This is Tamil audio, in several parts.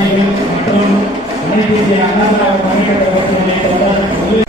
விவசாயிகள் மற்றும் அனைத்து இந்திய அண்ணா திராவிட முன்னேற்ற கழகத்தினுடைய தொண்டர்கள்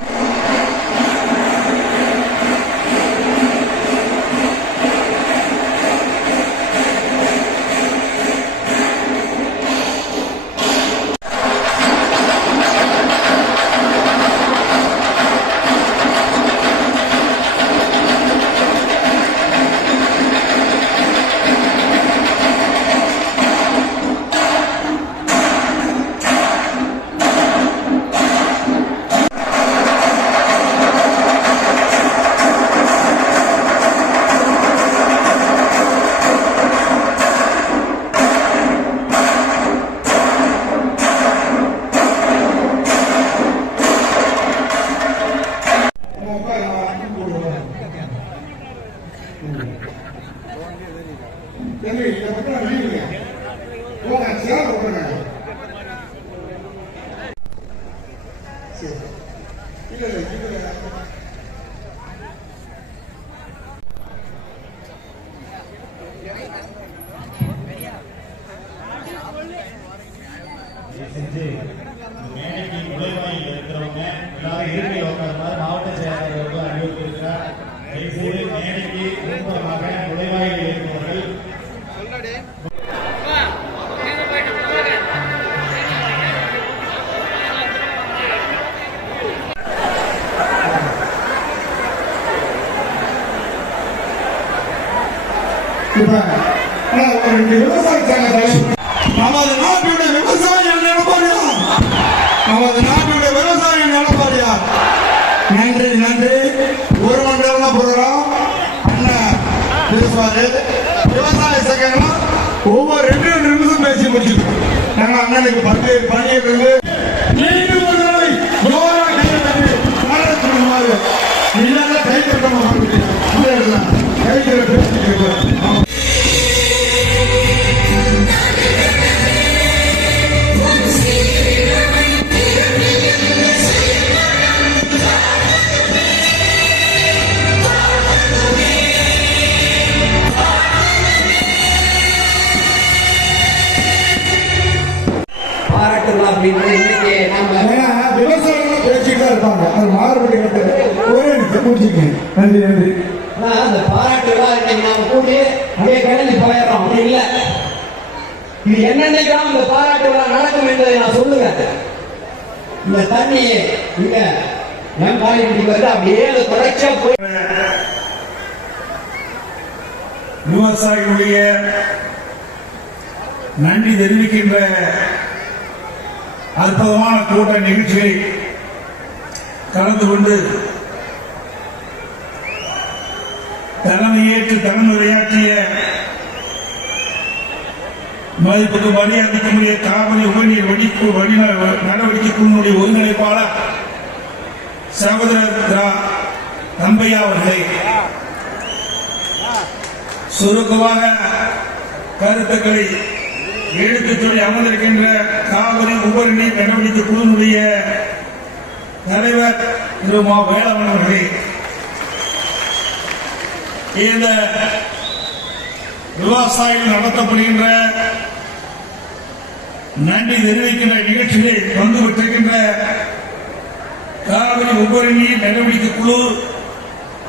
நுழைவாயில் இருக்கிறவங்க எல்லாரும் இருக்கை உட்காருமாறு மாவட்ட செயலாளர்கள் அறிவித்திருக்கிறார். தயவுசெய்து மேடைக்கு முன்பமாக நுழைவாயில் இருக்கிறவர்கள் விவசாய நமது நாட்டுடைய விவசாயம் நிலப்பாடியா, நமது நாட்டுடைய விவசாயம் நிலப்பாடியா. நன்றி நன்றி. ஒரு மணி நேரம் போகிறோம். அண்ணன் பேசுவாரு. விவசாய சங்கங்கள் ஒவ்வொரு 2 நிமிஷம் பேசி முடிச்சுக்கோம். நாங்கள் அண்ணனுக்கு பணியிட்டு விவசாயிகள் பேசிட்டு இருப்பாங்க. அது மாறுபடி நன்றி நன்றி. அந்த பாராட்டு நாம கூட்டி அப்படியே கடந்து போயிடறோம். அப்படி இல்லை, இது என்னன்னைக்கும் இந்த பாராட்டு விழா நடக்கும் என்பதை நான் சொல்லுவேன். இந்த தண்ணி இங்க என் பாலிட்டி வந்து அப்படியே தொடர்ச்சியா போய் விவசாயிகளுடைய நன்றி தெரிவிக்கின்ற அற்புதமான கூட்ட நிகழ்ச்சியை கலந்து கொண்டு தலைமையேற்று தலைமுறையாற்றிய மதிப்புக்கு மரியாதைக்குரிய காவிரி உபநீர் நடவடிக்கை குழுவினுடைய ஒருங்கிணைப்பாளர் சகோதரர் தம்பையா அவர்களை சுருக்கமாக கருத்துக்களை எடுத்துச் சொல்லி அமர்ந்திருக்கின்ற காவிரி உபநீர் நடவடிக்கை குழுவினுடைய தலைவர் திரு மா வேளாண் அவர்களே, இந்த விவசாயிகள் நடத்தப்படுகின்ற நன்றி தெரிவிக்கின்ற நிகழ்ச்சியில் பங்கு பெற்றிருக்கின்ற காவிரி உபநீர் நடவடிக்கை குழு,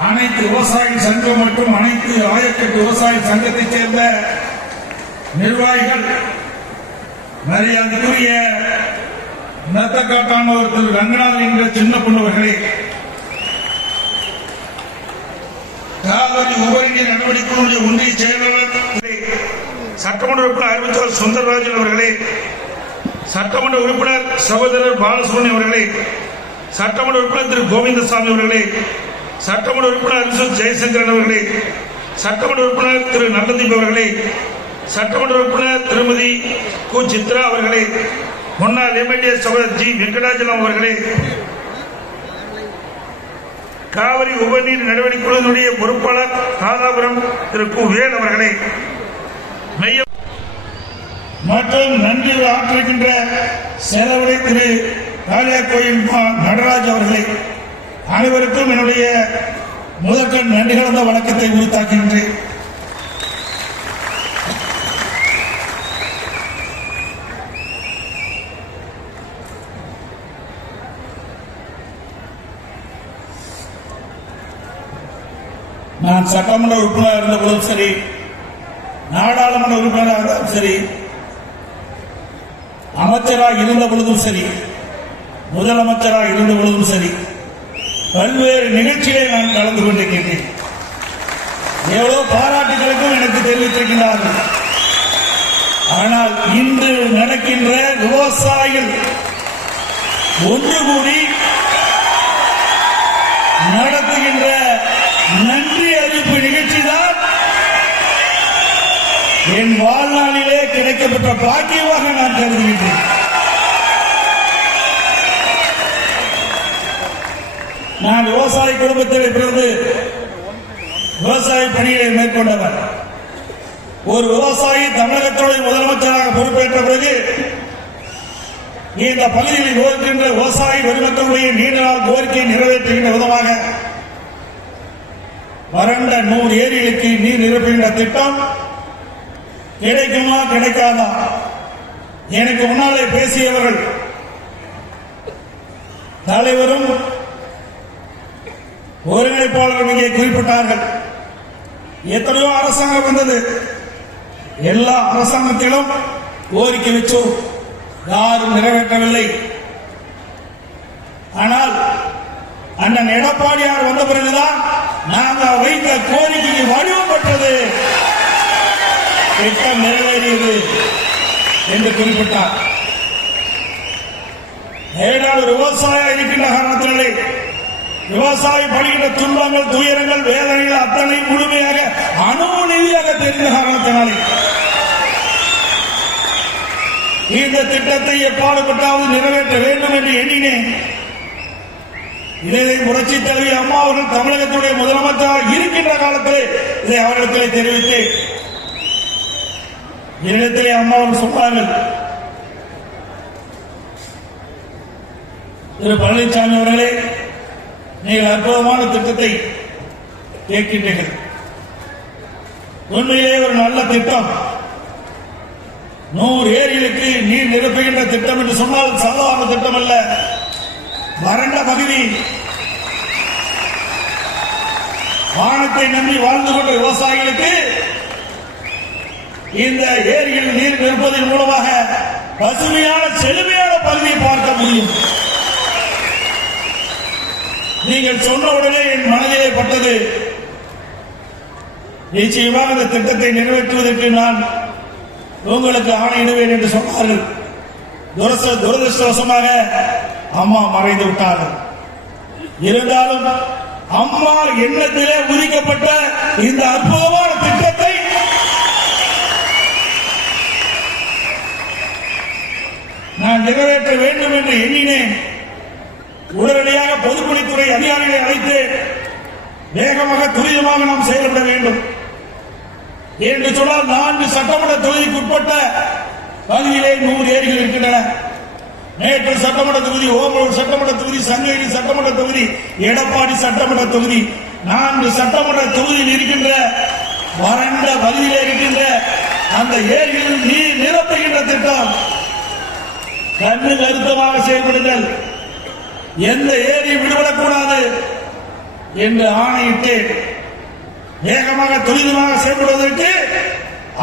அனைத்து விவசாய சங்கம் மற்றும் அனைத்து ஆயக்கட்டு விவசாய சங்கத்தைச் சேர்ந்த நிர்வாகிகள், மரியாதைக்குரிய நத்தக்காட்டானவர் திரு ரங்கநாதன் என்ற சின்ன பொண்ணவர்களே, காவிரி உபநீர் நடவடிக்கை ஒன்றிய செயலாளர் சட்டமன்ற உறுப்பினர் அறிவித்தார் சுந்தரராஜன் அவர்களே, சட்டமன்ற உறுப்பினர் சகோதரர் பாலசுப்ரமணியம் அவர்களே, சட்டமன்ற உறுப்பினர் திரு கோவிந்தசாமி அவர்களே, சட்டமன்ற உறுப்பினர் அரிசு ஜெயசங்கரன் அவர்களே, சட்டமன்ற உறுப்பினர் திரு நல்லதீப் அவர்களே, சட்டமன்ற உறுப்பினர் திருமதி கு சித்ரா அவர்களே, முன்னாள் எம்எல்ஏ சகோதரர் ஜி வெங்கடாஜலம் அவர்களே, காவிரி உபநீர் நடவடிக்கை குழுவினுடைய பொறுப்பாளர் ராதாபுரம் திரு கு வேல் அவர்களே மற்றும் நன்றி ஆற்றிருக்கின்ற சேலவரை திரு காளியா கோயில் நடராஜ் அவர்களை அனைவருக்கும் என்னுடைய முதற்கண் நன்றி கலந்த வணக்கத்தை உரித்தாக்குகின்றேன். நான் சட்டமன்ற உறுப்பினராக இருந்த பொழுதும் சரி, நாடாளுமன்ற உறுப்பினராக இருந்தாலும் சரி, அமைச்சராக இருந்த பொழுதும் சரி, முதலமைச்சராக இருந்த பொழுதும் சரி, பல்வேறு நிகழ்ச்சிகளை நான் கலந்து கொண்டிருக்கின்றேன். எவ்வளவு பாராட்டுகளுக்கும் எனக்கு தெரிவித்திருக்கிறார்கள். ஆனால் இன்று நடக்கின்ற விவசாயிகள் ஒன்று கூடி நடத்துகின்ற நன்றி அறிவிப்பு நிகழ்ச்சி தான் என் வாழ்நாளிலே கிடைக்கப்பட்ட பாக்கியமாக நான் கருதுகின்றேன். நான் விவசாய குடும்பத்தில் பிறந்து விவசாய பணிகளை மேற்கொண்டவர். ஒரு விவசாயி தமிழகத்துடைய முதலமைச்சராக பொறுப்பேற்ற பிறகு இந்த பகுதியில் இருக்கின்ற விவசாய பெருமக்களுடைய நீண்ட நாள் கோரிக்கையை நிறைவேற்றுகின்ற விதமாக வறண்ட 100 ஏரிகளுக்கு நீர் நிரப்புகின்ற திட்டம் கிடைக்குமா கிடைக்காதா? எனக்கு முன்னாலே பேசியவர்கள் தலைவரும் ஒருங்கிணைப்பாளரும் இங்கே குறிப்பிட்டார்கள். எத்தனையோ அரசாங்கம் வந்தது, எல்லா அரசாங்கத்திலும் கோரிக்கை வச்சோம், யாரும் நிறைவேற்றவில்லை. ஆனால் அண்ணன் எடப்பாடியார் வந்த பிறகுதான் நாங்கள் வைத்த கோரிக்கைக்கு வடிவம் பெற்றது, திட்டம் நிறைவேறியது என்று குறிப்பிட்டார். ஏழாவது விவசாயம் இருக்கின்ற காரணத்திலே விவசாயி படுகின்ற துன்பங்கள், துயரங்கள், வேதனைகள் அத்தனை முழுமையாக அணுநீதியாக தெரிந்த காரணத்தினாலே இந்த திட்டத்தை எப்பாடுபட்டாவது நிறைவேற்ற வேண்டும் என்று எண்ணினேன். இதை புரட்சி தலைவி அம்மா அவர்கள் தமிழகத்துடைய முதலமைச்சராக இருக்கின்ற காலத்திலே இதை அவரிடத்திலே தெரிவித்தேன். என்னிடத்திலே அம்மா அவர்கள் சொன்னார்கள், திரு பழனிசாமி அவர்களே, நீங்கள் அற்புதமான திட்டத்தை கேட்கின்றீர்கள். உண்மையிலே ஒரு நல்ல திட்டம். 100 ஏரிகளுக்கு நீர் நிரப்புகின்ற திட்டம் என்று சொன்னால் சாதாரண திட்டம் அல்ல. வறண்ட பகுதி, வானத்தை நம்பி வாழ்ந்து கொண்ட விவசாயிகளுக்கு இந்த ஏரியில் நீர் நிரப்புவதன் மூலமாக பசுமையான செழுமையான பகுதியை பார்க்க முடியும். நீங்கள் சொன்ன உடனே என் மனதிலே பட்டது, நிச்சயமாக இந்த திட்டத்தை நிறைவேற்றுவதற்கு நான் உங்களுக்கு ஆணையிடுவேன் என்று சொன்னார்கள். துரதிருஷ்டவசமாக அம்மா மறைந்து விட்டார்கள். இருந்தாலும் அம்மா எண்ணத்திலே உதிக்கப்பட்ட இந்த அற்புதமான திட்டத்தை நான் நிறைவேற்ற வேண்டும் என்று எண்ணினேன். உடனடியாக பொதுப்பணித்துறை அதிகாரிகளை அழைத்து வேகமாக துரிதமாக நாம் செயல்பட வேண்டும் என்று சொன்னால் 4 சட்டமன்ற தொகுதிக்கு உட்பட்ட பகுதியிலே 100 ஏரிகள் இருக்கின்றன. மேட்டூர் சட்டமன்ற தொகுதி, ஓமலூர் சட்டமன்ற தொகுதி, சங்ககிரி சட்டமன்ற தொகுதி, எடப்பாடி சட்டமன்ற தொகுதி, 4 சட்டமன்ற தொகுதியில் இருக்கின்ற வறண்ட பகுதியிலே இருக்கின்ற அந்த ஏரிகளில் நீர் நிரப்புகின்ற திட்டம் கண்ணு கருத்தமாக செயல்படுங்கள், எந்த ஏரியை விடுபடக்கூடாது என்று ஆணையிட்டு வேகமாக துரிதமாக செயல்படுவதற்கு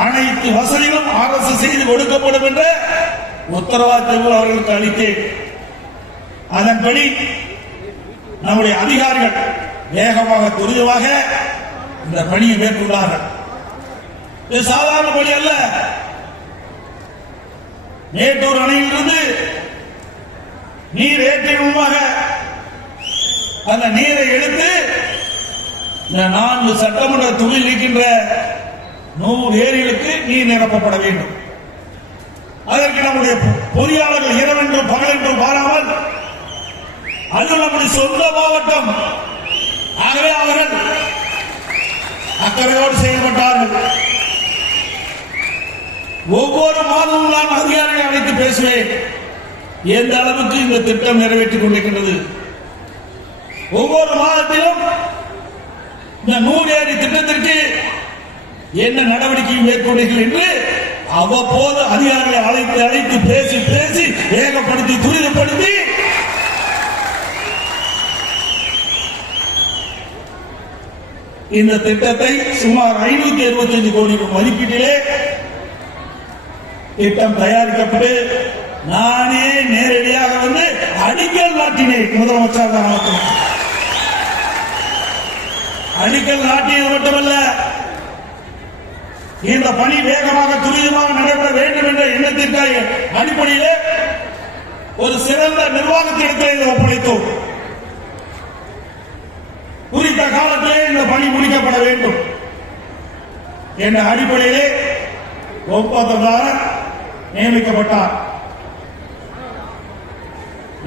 அனைத்து வசதிகளும் அரசு செய்து கொடுக்கப்படும் என்ற உத்தரவாதத்தை அவர்களுக்கு அளித்தேன். அதன்படி நம்முடைய அதிகாரிகள் வேகமாக துரிதமாக இந்த பணியை மேற்கொண்டார்கள். இது சாதாரண பணி அல்ல. மேட்டூர் அணையிலிருந்து நீர் ஏற்றின் மூலமாக அந்த நீரை எடுத்து இந்த 4 சட்டமன்ற தொகுதியில் இருக்கின்ற 100 ஏரிகளுக்கு நீர் நிரப்பப்பட வேண்டும். அதற்கு நம்முடைய பொறியாளர்கள் இரவென்றும் பகலென்றும் பாராமல், அது நம்முடைய சொந்த மாவட்டம், ஆகவே அவர்கள் அக்கறையோடு செயல்பட்டார்கள். ஒவ்வொரு மாதமும் நான் அதிகாரிகளை அழைத்து பேசுவேன், எந்த அளவுக்கு இந்த திட்டம் நிறைவேற்றிக் கொண்டிருக்கின்றது. ஒவ்வொரு மாதத்திலும் இந்த 100 ஏரி திட்டத்திற்கு என்ன நடவடிக்கை மேற்கொண்டீர்கள் என்று அவ்வப்போது அதிகாரிகளை அழைத்து பேசி வேகப்படுத்தி துரிதப்படுத்தி இந்த திட்டத்தை சுமார் 565 கோடி ரூபாய் மதிப்பீட்டிலே திட்டம் தயாரிக்கப்பட்டு நானே நேரடியாக வந்து அடிக்கல் நாட்டினேன். முதலமைச்சர் தான் அடிக்கல் நாட்டியது மட்டுமல்ல, இந்த பணி வேகமாக துரிதமாக நடைபெற வேண்டும் என்ற எண்ணத்திற்காக அடிப்படையிலே ஒரு சிறந்த நிர்வாகத்திடத்தில் இதை ஒப்படைத்தோம். குறித்த காலத்திலே இந்த பணி முடிக்கப்பட வேண்டும் என்ற அடிப்படையிலே ஒப்பந்ததாரர் நியமிக்கப்பட்டார்.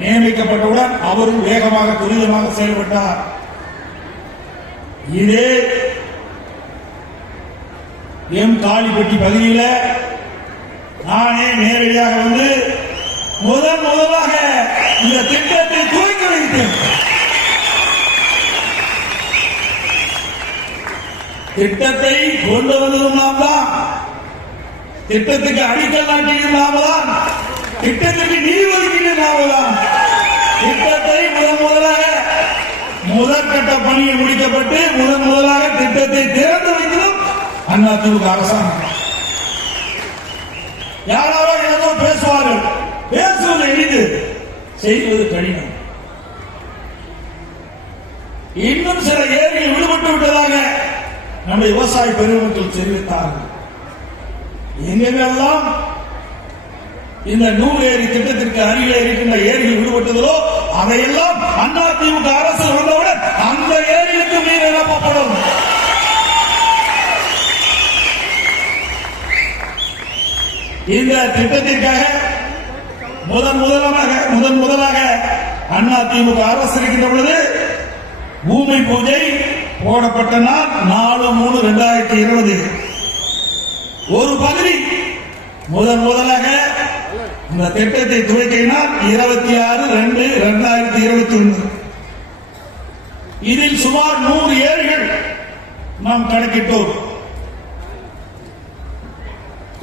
நியமிக்கப்பட்டவுடன் அவரும் வேகமாக துரிதமாக செயல்பட்டார். இதே எம் காளிப்பட்டி பகுதியில் நானே நேரடியாக வந்து முதலாக இந்த திட்டத்தை துவக்கி வைத்தேன். திட்டத்தை கொண்டு வந்ததும் நாம் தான், திட்டத்துக்கு அடிக்கல் நாட்டியது நாம தான், திட்டத்திற்கு நிதி ஒதுக்கீடு நாம தான். திட்டத்தை முதற்கட்ட பணியை முடிக்கப்பட்டு முதலாக திட்டத்தை திறந்து வைத்ததும் அதிமுக அரசாங்கம். யாராவது ஏதோ பேசுவார்கள், பேசுவது எளிது, செய்வது கடினம். இன்னும் சில ஏரிகள் விடுபட்டு விட்டதாக நம்முடைய விவசாய பெருமக்கள் தெரிவித்தார்கள். எங்கெல்லாம் இந்த 100 ஏரி திட்டத்திற்கு அருகிலே இருக்கின்ற ஏரிகள் விடுபட்டதோ அதையெல்லாம் அதிமுக அரசு வந்தவுடன் அந்த ஏரிகளுக்கு நீர் நிரப்பப்படும். இந்த திட்டத்திற்காக முதலாக அதிமுக அரசு இருக்கின்ற பொழுது பூமி பூஜை போடப்பட்ட நாள் 4/3/2020. ஒரு பகுதி முதலாக இந்த திட்டத்தை துவக்கினால் 26/2/2021. இதில் சுமார் 100 ஏரிகள் நாம் கணக்கிட்டோம்.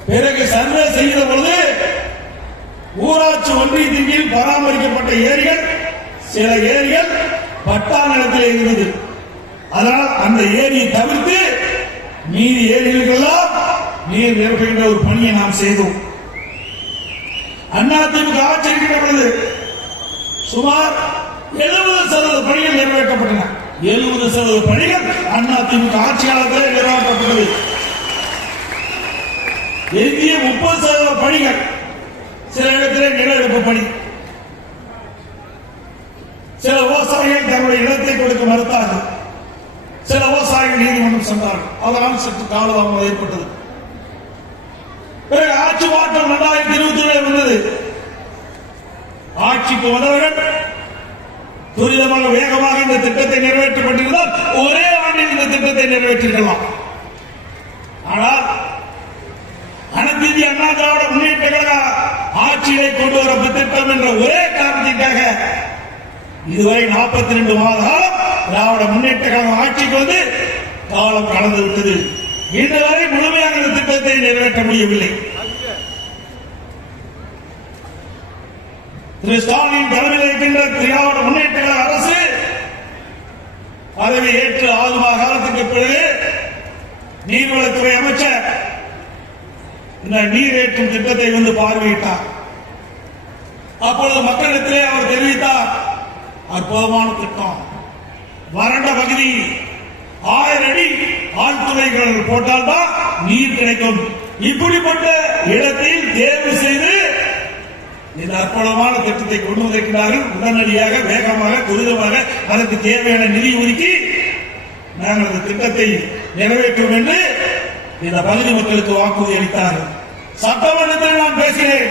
பிறகு சர்வே செய்த பொழுது ஊராட்சி ஒன்றியத்தின் கீழ் பராமரிக்கப்பட்ட ஏரிகள், சில ஏரிகள் பட்டா நிலத்தில் இருந்தது. அதனால் அந்த ஏரியை தவிர்த்து மீதி ஏரிகளுக்கெல்லாம் நீர் நிரப்புகின்ற ஒரு பணியை நாம் செய்தோம். அதிமுக ஆட்சி இருக்கின்ற பொழுது சுமார் 70% பணிகள் நிறைவேற்றப்பட்டன. 70% பணிகள் அதிமுக ஆட்சியாளர்களே நிறைவேற்றப்பட்டது. எஞ்சிய 30% பணிகள் சில இடத்திலே நிறைவேற்ற பணி. சில விவசாயிகள் தங்களுடைய இடத்தை கொடுக்க மறுத்தார்கள். சில விவசாயிகள் நீதிமன்றம் சென்றார்கள். அதனால் சற்று காலதாமதம் ஏற்பட்டது. பிறகு ஆட்சி மாற்றம் 2027 வந்தது. ஆட்சிக்கு வந்தவர்கள் துரிதமாக வேகமாக இந்த திட்டத்தை நிறைவேற்றப்பட்டிருந்தால் ஒரே ஆண்டில் இந்த திட்டத்தை நிறைவேற்றிருக்கலாம். ஆனால் அனைத்து இந்திய அண்ணா திராவிட முன்னேற்ற கழக ஆட்சியை கொண்டு வர திட்டம் என்ற ஒரே காரணத்திற்காக இதுவரை 42 மாத காலம் திராவிட முன்னேற்ற கழகம் ஆட்சிக்கு வந்து காலம் கடந்து விட்டது. இன்று வரை முழுமையாக இந்த திட்டத்தை நிறைவேற்ற முடியவில்லை. திரு ஸ்டாலின் தலைமையில் இருக்கின்ற திராவிட முன்னேற்ற கழக அரசு பதவி ஏற்று 6 மாத காலத்துக்கு பிறகு நீர்வளத்துறை அமைச்சர் இந்த நீரேற்றும் திட்டத்தை வந்து பார்வையிட்டார். அப்பொழுது மக்களிடத்திலே அவர் தெரிவித்தார், அற்புதமான திட்டம், வறண்ட பகுதி 1000 அடி ஆழ்துளைகள் போட்டால்தான் நீர் கிடைக்கும். இப்படிப்பட்ட இடத்தில் தேர்வு செய்து இந்த அற்புதமான திட்டத்தை கொண்டு வந்திருக்கிறார்கள். உடனடியாக வேகமாக துரிதமாக அதற்கு தேவையான நிதி ஒதுக்கி நாங்கள் அந்த திட்டத்தை நிறைவேற்றும் என்று இந்த பகுதி மக்களுக்கு வாக்குறுதி அளித்தார்கள். சட்டமன்றத்தில் நான் பேசினேன்.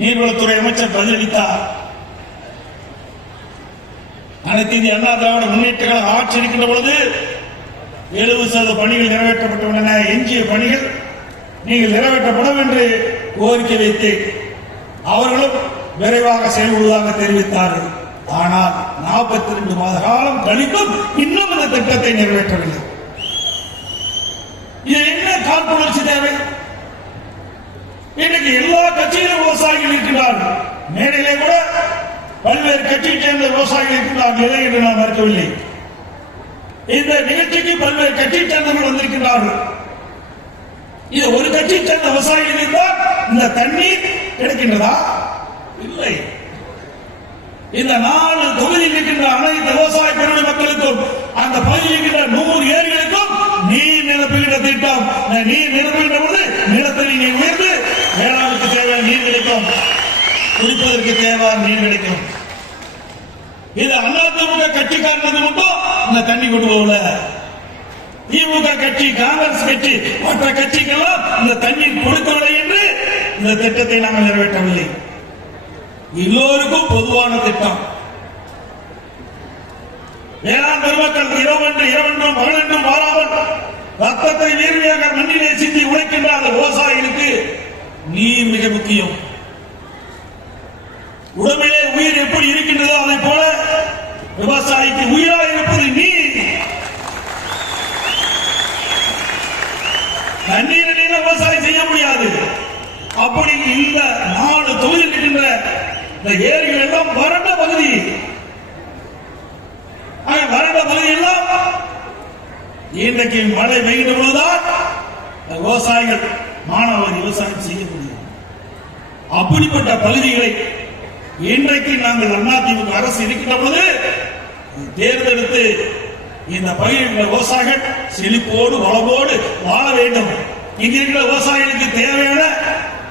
நீர்வளத்துறை அமைச்சர் பதிலளித்தார். அனைத்து இந்திய அண்ணா திராவிட முன்னேற்ற கழக ஆட்சி இருக்கின்ற பொழுது 70% பணிகள் நிறைவேற்றப்பட்டுள்ளன. எஞ்சிய பணிகள் நீங்கள் நிறைவேற்றப்படும் என்று கோரிக்கை வைத்து அவர்களும் விரைவாக செயல்படுவதாக தெரிவித்தார்கள். ஆனால் 42 மாத காலம் கழித்தும் இன்னும் இந்த திட்டத்தை நிறைவேற்றவில்லை. இது என்ன காழ்ப்புணர்ச்சி தேவை? இன்னைக்கு எல்லா கட்சியிலும் விவசாயிகள் இருக்கின்றார்கள். மேடையிலே கூட பல்வேறு கட்சியைச் சேர்ந்த விவசாயிகள் இருக்கிறார்கள், இல்லை என்று நான் மறுக்கவில்லை. இந்த நிகழ்ச்சிக்கு பல்வேறு கட்சியைச் சேர்ந்தவர்கள் வந்திருக்கின்றார்கள். இது ஒரு கட்சியைச் சேர்ந்த விவசாயிகள் இருந்தால் இந்த தண்ணீர் கிடைக்கின்றதா? இல்லை. இந்த 4 தொகுதியில் இருக்கின்ற அனைத்து விவசாய பெருமை மக்களுக்கும் அந்த பகுதியில் இருக்கின்ற 100 ஏரிகளுக்கும் நீர் நிரப்புகின்ற திட்டம். நீர் நிரப்புகின்ற பொழுது நிலத்தடி நீர் உயர்ந்து வேளாண்மைக்கு தேவையான நீர் கிடைக்கும், குடிப்பதற்கு தேவையான நீர் கிடைக்கும். இது அதிமுக கட்சிக்காரனுக்கு மட்டும் இந்த தண்ணி கொண்டு போகல. திமுக கட்சி, காங்கிரஸ் கட்சி, மற்ற கட்சிக்கெல்லாம் இந்த தண்ணீர் கொடுக்கவில்லை என்று இந்த திட்டத்தை நாங்கள் நிறைவேற்றவில்லை. எல்லோருக்கும் பொதுவான திட்டம். வேளாண் பெருமக்கள் இரவென்றும் பகலென்றும் வாராமல் ரத்தத்தை நேர்மையாக மண்ணிலே சிந்தி உழைக்கின்ற அந்த விவசாயிகளுக்கு நீர் மிக முக்கியம். உடம்பிலே உயிர் எப்படி இருக்கின்றதோ அதை போல விவசாயிக்கு உயிராக இருப்பது நீர். தண்ணீர் விவசாயம் செய்ய முடியாது. அப்படி இந்த 4 தொகுதியில் இருக்கின்ற இந்த ஏரிகள் எல்லாம் வறண்ட பகுதி. வறண்ட பகுதி எல்லாம் இன்றைக்கு மழை பெய்கின்ற பொழுதுதான் விவசாயிகள் மாணவர்கள் விவசாயம் செய்ய முடியும். அப்படிப்பட்ட பகுதிகளை இன்றைக்கு நாங்கள் அதிமுக அரசு இருக்கின்ற பொழுது தேர்ந்தெடுத்து இந்த பகுதியில் விவசாயிகள் செழிப்போடு வளமோடு வாழ வேண்டும். இங்க இருக்கிற விவசாயிகளுக்கு தேவையான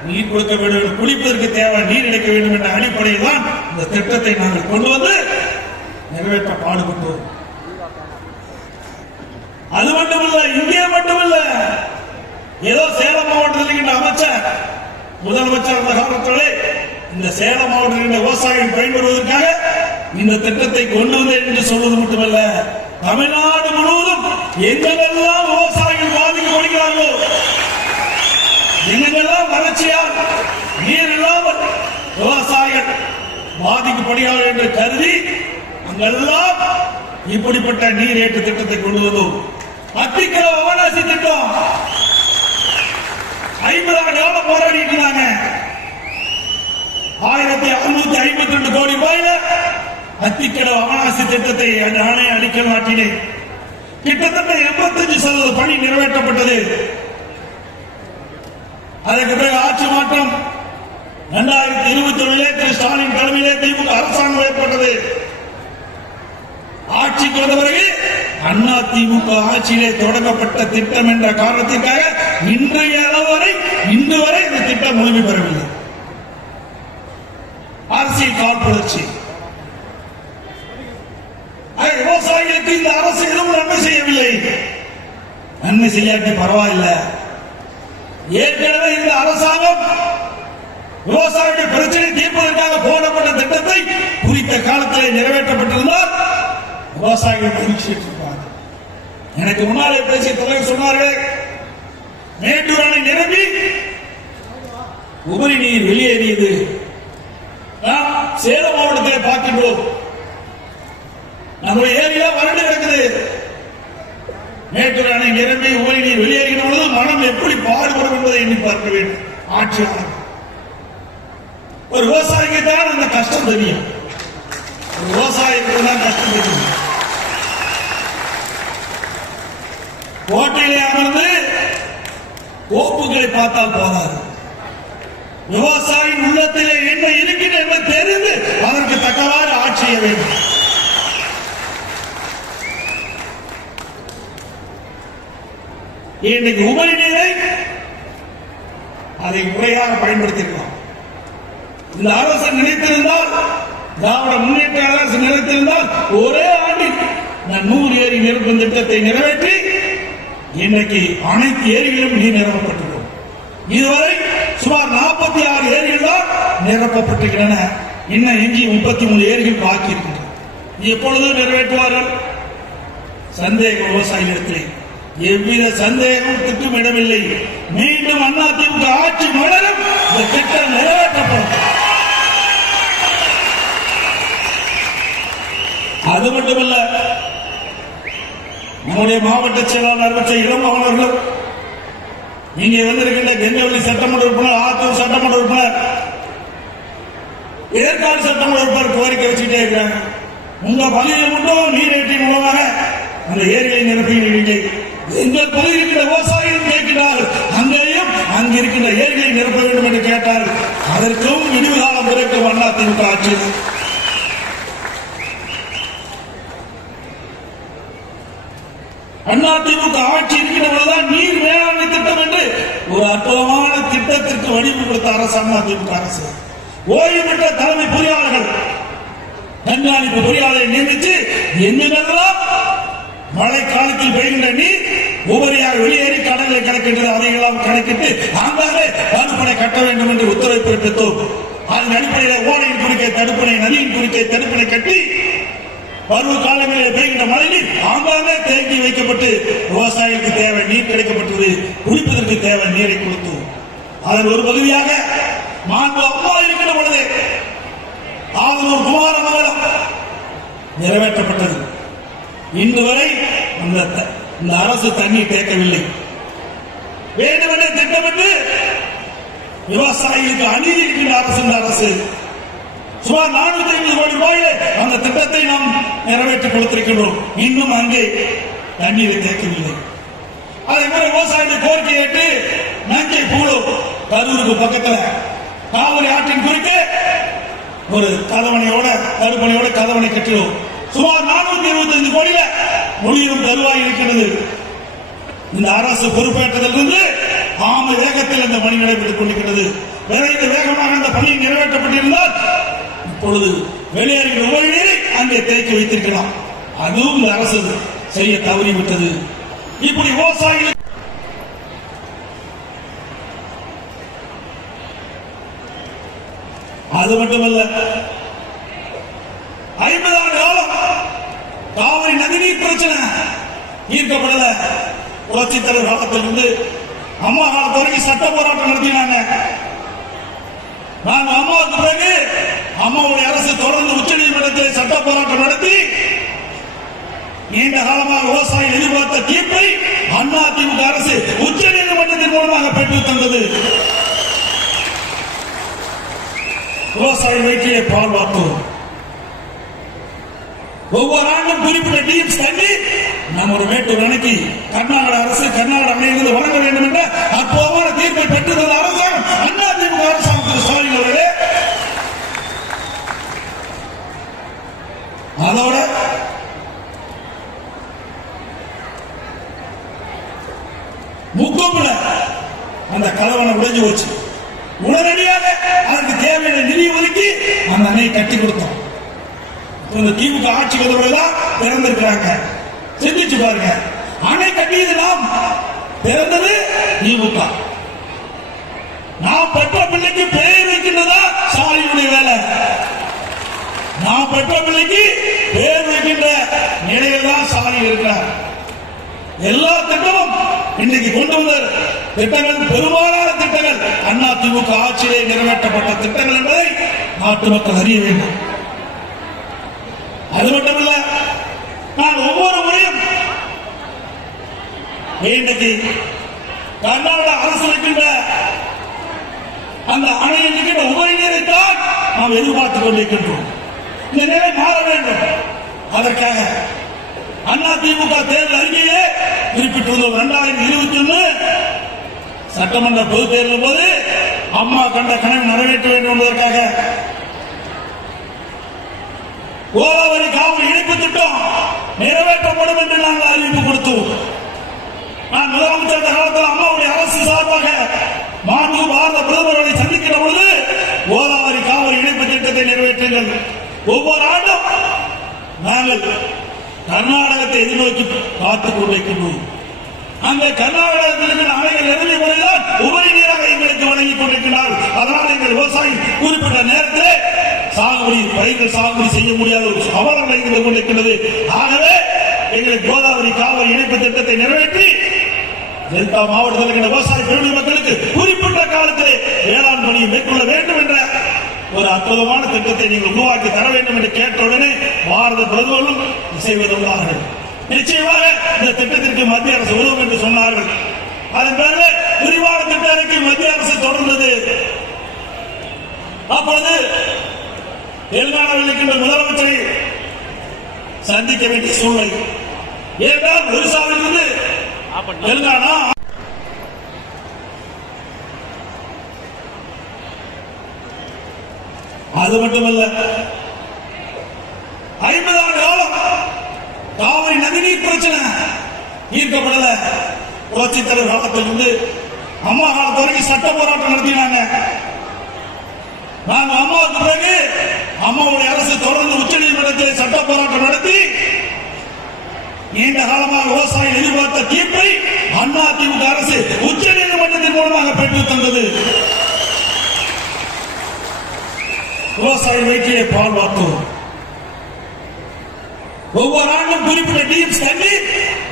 நீர் கொடுக்க வேண்டும், குடிப்பதற்கு தேவை நீர் கிடைக்க வேண்டும் என்ற அடிப்படையில் தான் இந்த திட்டத்தை நாங்கள் கொண்டு வந்து நிறைவேற்ற பாடுபட்டோம். அது மட்டுமல்ல, இங்கே மட்டுமல்ல, ஏதோ சேலம் மாவட்டத்தில் இருக்கின்ற அமைச்சர் முதலமைச்சர் அந்த காலத்திலே இந்த சேலம் மாவட்டத்தில் விவசாயிகள் பயன்படுவதற்காக இந்த திட்டத்தை கொண்டு வந்தேன் என்று சொல்வது மட்டுமல்ல, தமிழ்நாடு முழுவதும் எங்கெல்லாம் விவசாயிகள் பாதிக்கப்படுகிறார்களோ, எங்கெல்லாம் வறட்சியால் நீர் இல்லாமல் விவசாயிகள் பாதிக்கப்படுகிறார்கள் என்று கருதி அங்கெல்லாம் இப்படிப்பட்ட நீர் ஏற்று திட்டத்தை கொண்டு வந்தோம். அத்திக்கரை அவகாசி திட்டம் 50 ஆண்டு காலம் போராடி இருந்தாங்க. 1652 கோடி ரூபாயில அத்திக்கரை அவகாசி திட்டத்தை நானே அடிக்கல் நாட்டினேன். கிட்டத்தட்ட 85% பணி நிறைவேற்றப்பட்டது. அதற்கு பிறகு ஆட்சி மாற்றம் 2021 திரு ஸ்டாலின் தலைமையிலே திமுக அரசாங்கம் ஏற்பட்டது. ஆட்சிக்கு வந்த பிறகு அண்ணா திமுக ஆட்சியிலே தொடங்கப்பட்ட திட்டம் என்ற காரணத்திற்காக இன்று வரை இந்த திட்டம் முழுமை பெறவில்லை. அரசியல் காழ்ப்புணர்ச்சி. விவசாயிகளுக்கு இந்த அரசு எதுவும் நன்மை செய்யவில்லை. நன்மை செய்யாட்டி பரவாயில்லை. ஏற்கனவே இந்த அரசாங்கம் விவசாயிகள் பிரச்சனை தீர்ப்பதற்காக போடப்பட்ட திட்டத்தை குறித்த காலத்திலே நிறைவேற்றப்பட்டிருந்தால் விவசாயிகள் மகிழ்ச்சி இருப்பார்கள். எனக்கு முன்னாலே பேசிய தலைவர் சொன்னார்கள், மேட்டூர் அணை நிரம்பி உபரி நீர் வெளியேறியது. நாம் சேலம் மாவட்டத்திலே பார்க்கின்றோம், நம்முடைய ஏரியா வறண்டு கிடக்குது. மேட்டூர் அணை நிரம்பி உபரி நீர் வெளியேறுகிற பொழுது மனம் எப்படி பாடுபடும் என்பதை எண்ணி பார்க்க வேண்டும். ஆட்சியாளர் ஒரு விவசாயிக்கு தான் அந்த கஷ்டம் தெரியும். ஒரு விவசாயிக்கு தான் கஷ்டம் தெரியும். கோட்டையிலே அமர்ந்து கோப்புகளை பார்த்தால் போதாது. விவசாயியின் உள்ளத்திலே என்ன இருக்கின்ற என்பது தெரிந்து அதற்கு தக்கவாறு ஆட்சி செய்ய வேண்டும். இன்றைக்கு உபரி நீரை அதை முறையாக பயன்படுத்தியிருக்கோம். இந்த அரசு நினைத்திருந்தால், திராவிட முன்னேற்ற அரசு நினைத்திருந்தால் ஒரே ஆண்டில் 100 ஏரி நிரப்பும் திட்டத்தை நிறைவேற்றி இன்றைக்கு அனைத்து ஏரிகளும் நீர் நிரப்பப்பட்டுள்ளது. இதுவரை சுமார் 46 ஏரிகள் தான் நிரப்பப்பட்டிருக்கின்றன. இன்னும் எஞ்சி 33 ஏரிகள் பாக்கி இருக்கின்றன. எப்பொழுது நிறைவேற்றுவார்கள்? சந்தேகம் விவசாயிகளிடத்திலே எவ்வித சந்தேகத்துக்கும் இடமில்லை. மீண்டும் அதிமுக ஆட்சி மலரும், இந்த திட்டம் நிறைவேற்றப்படும். அது மட்டுமல்ல, நம்முடைய மாவட்ட செயலாளர் அறிவிச்ச இளம்பவன் அவர்கள், இங்கே வந்திருக்கின்ற கெங்கவள்ளி சட்டமன்ற உறுப்பினர், ஆத்தூர் சட்டமன்ற உறுப்பினர், ஏற்காடு சட்டமன்ற உறுப்பினர் கோரிக்கை வச்சுட்டே இருக்கிறாங்க. உங்க பகுதியில் மட்டும் நீரேற்றின் மூலமாக அந்த ஏரியை நிரப்பினீங்க. எங்கள் பகுதியில் இருக்கிற விவசாயிகள் கேட்கிறார்கள், அங்கேயும் அங்கிருக்கின்ற ஏரியை நிரப்ப வேண்டும் என்று கேட்டார்கள். அதற்கும் விடுவு காலம் பிறக்கும் அதிமுக ஆட்சி. அதிமுக ஆட்சி இருக்கின்ற பொழுதுதான் நீர் மேலாண்மை திட்டம் என்று ஒரு அற்புதமான திட்டத்திற்கு வடிவமைத்த அரசாங்கம் அதிமுக அரசு. ஓய்வு பெற்ற தலைமை பொறியாளர்கள் கண்காணிப்பு பொறியாளரை நியமித்து என்னென்னலாம் மழை காலத்தில் பெய்கின்ற நீர் உபரியாக வெளியேறி கடலில் கிடக்கின்றது அதையெல்லாம் கணக்கிட்டு ஆங்காங்கே தடுப்பணை கட்ட வேண்டும் என்று உத்தரவு பிறப்பித்தோம். அதன் அடிப்படையில் ஓடையின் குறுக்கே தடுப்பணை, நதியின் குறுக்கே தடுப்பணை கட்டி பருவ காலங்களில் பெய்கின்ற மழை நீர் ஆங்காங்கே தேக்கி வைக்கப்பட்டு விவசாயிகளுக்கு தேவை நீர் கிடைக்கப்பட்டது. குடிப்பதற்கு தேவை நீரை கொடுத்தோம். அதன் ஒரு பகுதியாக மாண்பு அம்மா இருக்கிற பொழுது ஆதனூர் குமார மங்கலம் நிறைவேற்றப்பட்டது. இன்று வரை இந்த அரசு தண்ணீர் தேக்கவில்லை. வேண்டுமென்றே திட்டமிட்டு விவசாயிகளுக்கு அநீதி இருக்கின்ற அரசு இந்த அரசு. சுமார் 450 கோடி ரூபாயை அந்த திட்டத்தை நாம் நிறைவேற்றி கொடுத்திருக்கின்றோம். இன்னும் அங்கே தண்ணீரை தேக்கவில்லை. அதே மாதிரி விவசாயிகள் கோரிக்கை ஏற்று நஞ்சை பூலோ கரூருக்கு பக்கத்தில் காவிரி ஆற்றின் குறுக்கே ஒரு கதவணையோட தடுப்பணையோட கதவணை கட்டினோம். சுமார் 425 கோடியில முடியும் தருவாய் இருக்கிறது. இந்த அரசு பொறுப்பேற்றதிலிருந்து ஆமை வேகத்தில் இந்த பணி நடைபெற்றுக் கொண்டிருக்கிறது. விரைந்து வேகமாக அந்த பணி நிறைவேற்றப்பட்டிருந்தால் இப்பொழுது வெளியேறுகிற உபரி நீரை அங்கே தேக்கி வைத்திருக்கலாம். அதுவும் இந்த அரசு செய்ய தவறிவிட்டது. இப்படி விவசாயிகள் அது மட்டுமல்ல, 50 ஆண்டு காலம் காவிரி நதிநீர் பிரச்சனை தீர்க்கப்படல. புரட்சித் தலைவர் காலத்திலிருந்து அம்மா காலத்து வரைக்கும் சட்ட போராட்டம் நடத்தினாங்க. நாங்கள் அம்மாவுக்கு பிறகு அம்மாவுடைய அரசு தொடர்ந்து உச்சநீதிமன்றத்தில் சட்ட போராட்டம் நடத்தி நீண்ட காலமாக விவசாயிகள் எதிர்பார்த்த தீர்ப்பை அதிமுக அரசு உச்சநீதிமன்றத்தின் மூலமாக பெற்றுத் தந்தது. விவசாய வயிற்றிலே பால் வார்த்தோம். ஒவ்வொரு ஆண்டும் குறிப்பிட்ட டீம்ஸ் தண்ணி நம்ம ஒரு மேட்டூர் அணைக்கு கர்நாடக அரசு கர்நாடக அணையிலிருந்து வழங்க வேண்டும் என்ற அற்புதமான தீர்ப்பை பெற்றுள்ள அரசாங்கம் அதிமுக அரசாங்கம் ஸ்டாலின் அவர்களே. அதோட முக்கொம்புல அந்த கலவனை உடைஞ்சு போச்சு. உடனடியாக அதற்கு தேவையான நிதி ஒதுக்கி அந்த அணையை கட்டி கொடுத்தோம். இந்த திமுக ஆட்சி வந்தவர்கள்தான் திறந்திருக்கிறாங்க. சிந்திச்சு பாருங்க, அணை கட்டியது நாம், திறந்தது திமுக. நாம் பெற்ற பிள்ளைக்கு பெயர் வைக்கின்றதா ஸ்டாலினுடைய வேலை. நாம் பெற்ற பிள்ளைக்கு பெயர் வைக்கின்ற நிலையில் தான் ஸ்டாலின் இருக்கிறார். எல்லா திட்டமும் இன்னைக்கு கொண்டு வந்த திட்டங்கள் பெரும்பாலான திட்டங்கள் அதிமுக ஆட்சியிலே நிறைவேற்றப்பட்ட திட்டங்கள் என்பதை நாட்டு மக்கள் அறிய வேண்டும். அது மட்டுமல்ல, நான் ஒவ்வொரு முறையும் இன்றைக்கு கர்நாடக அரசு வைக்கின்ற அந்த அணையில் இருக்கின்ற உபரி நீரைத்தான் நாம் எதிர்பார்த்துக் கொண்டிருக்கின்றோம். இந்த நிலை மாற வேண்டும். அதற்காக அதிமுக தேர்தல் அறிக்கையிலே குறிப்பிட்டுள்ளோம். 2021 சட்டமன்ற பொதுத் தேர்தல் போது அம்மா கண்ட கனவை நிறைவேற்ற வேண்டும் என்பதற்காக கோதாவரி காவிரி இணைப்பு திட்டம் நிறைவேற்றப்படும் என்று நாங்கள் அறிவிப்பு கொடுத்தோம். நான் முதலமைச்சர் காலத்தில் அம்மாவுடைய அரசு சார்பாக மாண்பு பாரத பிரதமர்களை சந்திக்கிற பொழுது கோதாவரி காவிரி இணைப்பு திட்டத்தை நிறைவேற்றுங்கள். ஒவ்வொரு ஆண்டும் நாங்கள் கர்நாடகத்தை எதிர்நோக்கி காத்துக் கொண்டிருக்கின்றோம். அந்த கர்நாடகத்தில் அணைகள் நிரம்பி முறைதான் உபரி நீராக எங்களுக்கு வழங்கிக் கொண்டிருக்கிறார். அதனால் எங்கள் விவசாயி குறிப்பிட்ட நேரத்தில் சாகுபடி பயிர்கள் சாகுபடி செய்ய முடியாத ஒரு சவாலாக இருந்து கொண்டிருக்கிறது. ஆகவே எங்களுக்கு கோதாவரி காவிரி இணைப்பு திட்டத்தை நிறைவேற்றி டெல்டா மாவட்டத்தில் இருக்கிற விவசாய பெருமை மக்களுக்கு குறிப்பிட்ட காலத்திலே வேளாண் பணியை மேற்கொள்ள வேண்டும் என்ற ஒரு அற்புதமான திட்டத்தை நீங்கள் உருவாக்கி தர வேண்டும் என்று கேட்டவுடனே பாரத பிரதமரும் செய்வதுள்ளார்கள். நிச்சயமாக இந்த திட்டத்திற்கு மத்திய அரசு உதவும் என்று சொன்னார்கள். அதன் பிறகு விரிவான திட்ட அறிக்கை மத்திய அரசு தொடர்ந்தது. அப்பொழுது தெலுங்கானாவில் இருக்கின்ற முதலமைச்சரை சந்திக்க வேண்டிய சூழ்நிலை. ஏனென்றால் ஒரிசாவில் இருந்து தெலுங்கானா அது மட்டுமல்ல, 50 ஆண்டு காலம் காவிரி நதிநீர் பிரச்சனை தீர்க்கப்படல. புரட்சி தலைவர் காலத்திலிருந்து அம்மா காலத்து வரைக்கும் சட்ட போராட்டம் நடத்தினாங்க. நாங்க அம்மாவுக்கு பிறகு அம்மாவுடைய அரசு தொடர்ந்து உச்ச நீதிமன்றத்தில் சட்ட போராட்டம் நடத்தி நீண்ட காலமாக விவசாயிகள் எதிர்பார்த்த தீர்ப்பை அதிமுக அரசு உச்ச நீதிமன்றத்தின் மூலமாக பெற்றுத் தந்தது. விவசாய வயிற்றிலே பால் வார்த்தோம். ஒவ்வொரு ஆண்டும் குறிப்பிட்ட டீம்ஸ் தண்ணி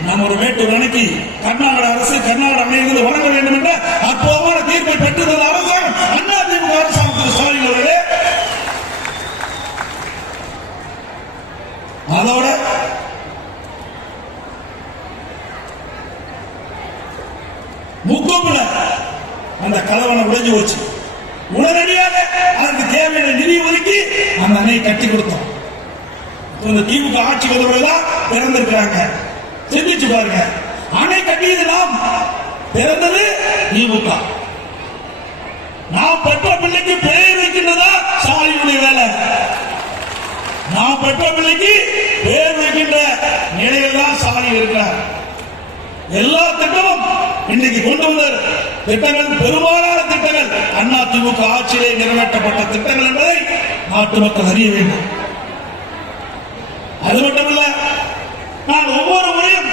நம்முடைய மேட்டூர் அணைக்கு கர்நாடக அரசு கர்நாடக அணையிலிருந்து வழங்க வேண்டும் என்ற அற்புதமான தீர்ப்பை பெற்றுள்ள அரசாங்கம் அதிமுக அரசாங்கம் ஸ்டாலின் அவர்களே. அதோட முக்கோப்புல அந்த கலவனை உடைஞ்சு போச்சு. உடனடியாக அதற்கு தேவையான நிதி ஒதுக்கி அந்த அணையை கட்டி கொடுத்தோம். இந்த திமுக ஆட்சி வந்தவர்கள்தான் பிறந்திருக்கிறாங்க. சிந்திச்சு பாருங்க, அணை கட்டியது நாம், பிறந்தது திமுக. நாம் பெற்ற பிள்ளைக்கு பெயர் வைக்கின்றதா ஸ்டாலினுடைய வேலை. நாம் பெற்ற பிள்ளைக்கு பெயர் வைக்கின்ற நிலையில் தான் ஸ்டாலின் இருக்கிறார். எல்லா திட்டமும் இன்னைக்கு கொண்டு வந்த திட்டங்கள் பெரும்பாலான திட்டங்கள் அதிமுக ஆட்சியிலே நிறைவேற்றப்பட்ட திட்டங்கள் என்பதை நாட்டு மக்கள் அறிய வேண்டும். அது மட்டுமல்ல, நான் ஒவ்வொரு முறையும்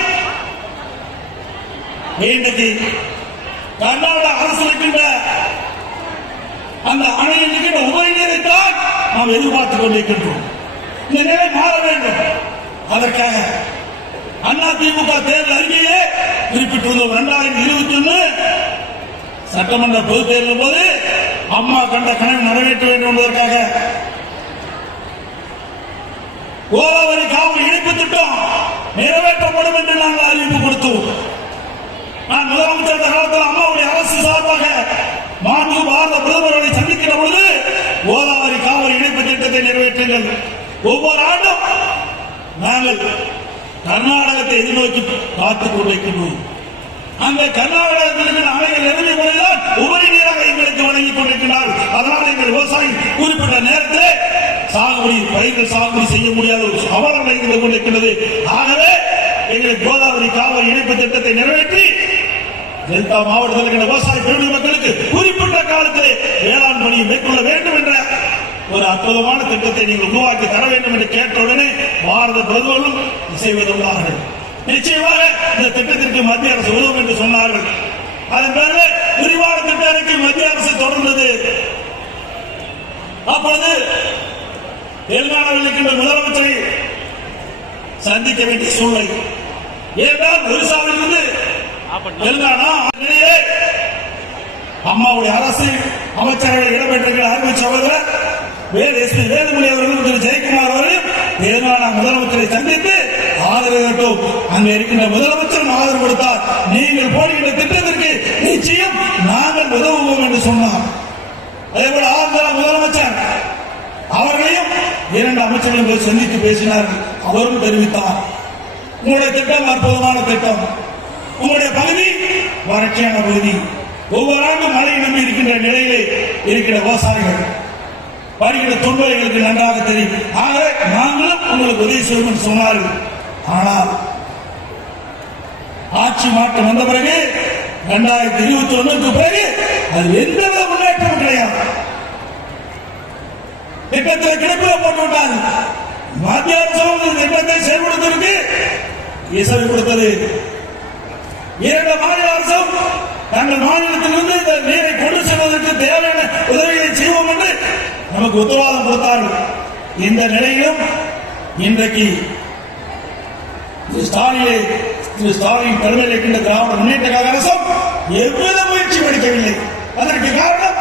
இன்றைக்கு கர்நாடக அரசு இருக்கின்ற அந்த அணையில் இருக்கின்ற உபரி நீரைத்தான் நாம் எதிர்பார்த்துக் கொண்டிருக்கின்றோம். இந்த நிலை மாற வேண்டும். அதற்காக அதிமுக தேர்தல் அறிக்கையிலே குறிப்பிட்டுள்ளோம். 2021 சட்டமன்ற பொதுத் தேர்தல் போது அம்மா கண்ட கனவை நிறைவேற்ற வேண்டும் என்பதற்காக கோதாவரி காவிரி இணைப்பு திட்டம் நிறைவேற்றப்படும் என்று நாங்கள் அறிவிப்பு கொடுத்தோம். நான் முதலமைச்சர் காலத்தில் அம்மாவுடைய அரசு சார்பாக மாண்பு பாரத பிரதமர்களை சந்திக்கிற பொழுது கோதாவரி காவிரி இணைப்பு திட்டத்தை நிறைவேற்றுங்கள். ஒவ்வொரு ஆண்டும் நாங்கள் கர்நாடகத்தை எதிர்நோக்கி காத்துக் கொண்டிருக்கின்றோம். அந்த கர்நாடகத்தில் அணைகள் எதிர்ப்பு முறைதான் உபரி நீராக எங்களுக்கு வழங்கிக் கொண்டிருக்கிறார். அதனால் எங்கள் விவசாயி குறிப்பிட்ட நேரத்தில் சாகுபடி பயிர்கள் சாகுபடி செய்ய முடியாத ஒரு அவலம் இருந்து கொண்டிருக்கிறது. ஆகவே எங்களுக்கு கோதாவரி காவிரி இணைப்பு திட்டத்தை நிறைவேற்றி டெல்டா மாவட்டத்தில் இருக்கிற விவசாய பெருமை மக்களுக்கு குறிப்பிட்ட காலத்தில் வேளாண் பணியை மேற்கொள்ள வேண்டும் என்ற ஒரு அற்புதமான திட்டத்தை நீங்கள் உருவாக்கி தர வேண்டும் என்று கேட்டவுடனே பாரத பிரதமரும் இசைவதுள்ளார்கள். நிச்சயமாக இந்த திட்டத்திற்கு மத்திய அரசு உதவும் என்று சொன்னார்கள். அதன் பிறகு விரிவான திட்ட அறிக்கை மத்திய அரசு தொடர்ந்தது. அப்பொழுது தெலுங்கானாவில் இருக்கின்ற முதலமைச்சரை சந்திக்க வேண்டிய சூழ்நிலை. ஏனென்றால் ஒரிசாவில் இருந்து தெலுங்கானா அம்மாவுடைய அரசு அமைச்சர்கள் இடம்பெற்றிருக்கிற அருமை சகோதரர் வேலுமணி அவர்களும் திரு ஜெயக்குமார் அவர்கள் தெலுங்கானா முதலமைச்சரை சந்தித்து ஆதரவு கேட்டோம். அங்க இருக்கின்ற முதலமைச்சர் ஆதரவு கொடுத்தார். நீங்கள் போடுகின்ற திட்டத்திற்கு நிச்சயம் நாங்கள் உதவுவோம் என்று சொன்னார். அதேபோல ஆந்திரா முதலமைச்சர் அவர்களையும் 2 அமைச்சர்களும் போய் சந்தித்து பேசினார்கள். அவரும் தெரிவித்தார், உங்களுடைய திட்டம் அற்புதமான திட்டம், உங்களுடைய பகுதி வறட்சியான பகுதி, ஒவ்வொரு ஆண்டும் மழை நம்பி இருக்கின்ற நிலையிலே இருக்கிற விவசாயிகள் வருகிற தொண்டர்களுக்கு நன்றாக தெரியும். ஆகவே நாங்களும் உங்களுக்கு உதவி செய்வோம் என்று சொன்னார்கள். ஆனால் ஆட்சி மாற்றம் வந்த பிறகு 2021 பிறகு அது எந்தவித முன்னேற்றமும் கிடையாது. திட்டத்தில் கிடப்பில போட்டு விட்டார். மத்திய அரசு திட்டத்தை செயல்படுத்துவதற்கு இசை கொடுத்தது. 2 மாநில அரசும் தங்கள் மாநிலத்திலிருந்து இந்த நீரை கொண்டு செல்வதற்கு தேவையான உதவிகளை செய்வோம் என்று நமக்கு உத்தரவாதம் கொடுத்தார்கள். இந்த நிலையிலும் இன்றைக்கு ஸ்டாலின் தலைமையில் இருக்கின்ற திராவிட முன்னேற்ற கழக அரசும் எவ்வித முயற்சியும் எடுக்கவில்லை. அதற்கு காரணம்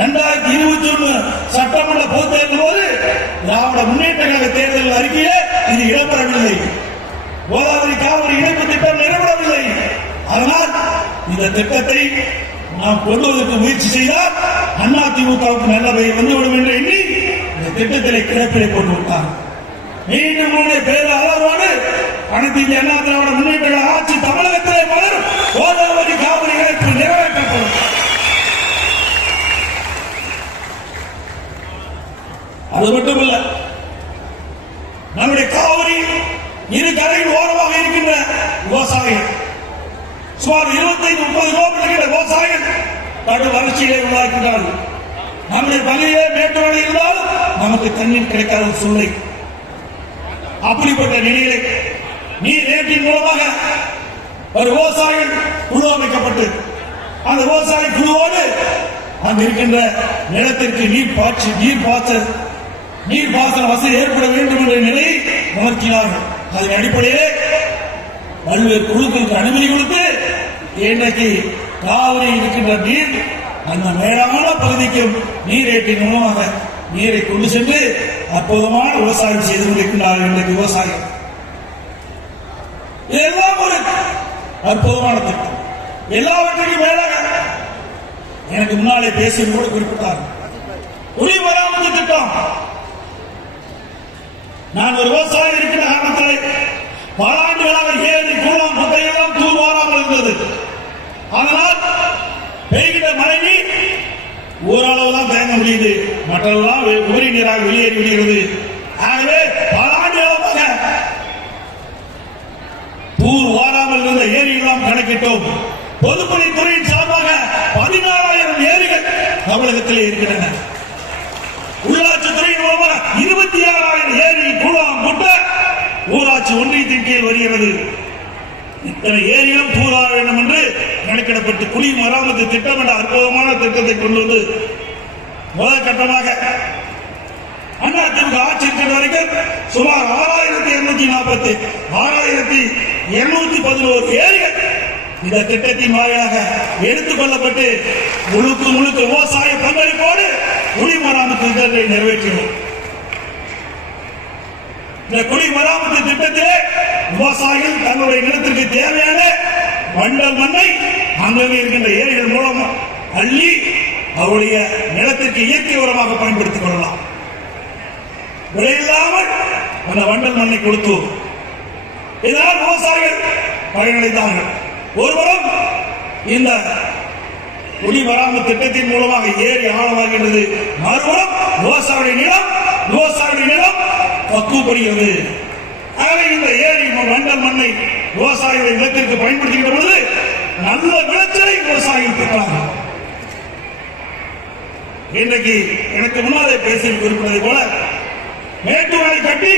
2021 சட்டமன்ற பொதுத் தேர்தல் போது திராவிட முன்னேற்ற கழக தேர்தல் அறிக்கையிலே இது இடம்பெறவில்லை. கோதாவரி காவிரி இணைப்பு திட்டம் நிறைவேறவில்லை. அதனால் இந்த திட்டத்தை நாம் கொள்வதற்கு முயற்சி செய்தால் அதிமுகவுக்கு நல்ல பெயர் வந்துவிடும் என்று எண்ணி இந்த திட்டத்திலே கிடப்பிலை போட்டு விட்டார். மீண்டும் பேர் அளவோடு அனைத்து இந்திய அண்ணா திராவிட முன்னேற்ற கழக ஆட்சி தமிழகத்திலே மலரும். கோதாவரி காவிரி இணைப்பு நிறைவேற்றப்படும். அது மட்டுமல்ல, நம்முடைய காவிரி இரு கரையில் ஓரமாக இருக்கின்ற விவசாயிகள் சுமார் 25-30 கிலோமீட்டர் விவசாயிகள் கடும் வறட்சியை உள்ளாக்கின்றார்கள். நம்முடைய பகுதியிலே மேட்டூர் இருந்தாலும் நமக்கு தண்ணீர் கிடைக்காத ஒரு சூழ்நிலை. அப்படிப்பட்ட நிலையிலே நீர் ஏற்றின் மூலமாக ஒரு விவசாயிகள் குழு அமைக்கப்பட்டு அந்த விவசாய குழுவோடு அங்கு இருக்கின்ற நிலத்திற்கு நீர்ப்பாசன வசதி ஏற்பட வேண்டும் என்ற நிலையை உணர்த்தினார்கள். அதன் அடிப்படையிலே பல்வேறு குழுக்களுக்கு அனுமதி கொடுத்து இன்றைக்கு காவிரி இருக்கின்ற நீர் அந்த மேலான பகுதிக்கும் நீரேற்றின் மூலமாக நீரை கொண்டு சென்று அற்புதமான விவசாயம் செய்து கொண்டிருக்கின்றார்கள். இன்றைக்கு விவசாயம் இதெல்லாம் ஒரு அற்புதமான திட்டம். எல்லாவற்றையும் மேலாக எனக்கு முன்னாலே பேசியது கூட குறிப்பிட்டார் குடிமராமத்து திட்டம். நான் ஒரு விவசாயி இருக்கிற காரணத்தில் பல ஆண்டுகளாக ஏரி குளம் குட்டையெல்லாம் தூர்வாராமல் இருந்தது. அதனால் பெய்கின்ற மழை நீர் ஓரளவு தான் தேங்க முடியுது, மற்றெல்லாம் உபரி நீராக வெளியேறி விடுகிறது. ஆகவே பல ஆண்டுகளாக தூர் வாராமல் இருந்த ஏரியெல்லாம் கணக்கிட்டோம். பொதுப்பணித்துறையின் சார்பாக 14,000 ஏரிகள் தமிழகத்திலே இருக்கின்றன. உள்ளாட்சித்துறையின் மூலமாக 26,000 ஏரி குளம் குட்டை ஊராட்சி ஒன்றியத்தின் கீழ் வருகிறது. இத்தனை ஏரிகளும் தூராக வேண்டும் என்று கணக்கிடப்பட்டு குடிமராமத்து திட்டம் என்ற அற்புதமான திட்டத்தை கொண்டு வந்து முதல் கட்டமாக அதிமுக ஆட்சி இருக்கிற வரைக்கும் சுமார் 6,211 ஏரிகள் இந்த திட்டத்தின் வாயிலாக எடுத்துக் கொள்ளப்பட்டு முழுக்க விவசாய பங்களிப்போடு குடிமராமத்து திட்டத்தை நிறைவேற்றினோம். இந்த குடிமராமத்து திட்டத்திலே விவசாயிகள் தங்களுடைய நிலத்திற்கு தேவையான வண்டல் மண்ணை அங்கே இருக்கின்ற ஏரிகள் மூலம் அள்ளி அவருடைய நிலத்திற்கு இயற்கை உரமாக பயன்படுத்திக் கொள்ளலாம். விலையில்லாமல் அந்த வண்டல் மண்ணை கொடுத்து இதனால் விவசாயிகள் பயனடைந்தார்கள். ஒருவரும் இந்த குடிமராமத்து திட்டத்தின் மூலமாக ஏரி ஆழமாகின்றது. மறுபுறம் விவசாயியுடைய நிலம் பக்குவப்படுகிறது. ஆகவே இந்த ஏரி வண்டல் மண்ணை விவசாயிகளை நிலத்திற்கு பயன்படுத்துகின்ற பொழுது நல்ல விளைச்சலை விவசாயிகள் பெற்றார்கள். இன்றைக்கு எனக்கு முன்னாலே பேசி குறிப்பிட்டதை போல மேட்டூர் அணை கட்டி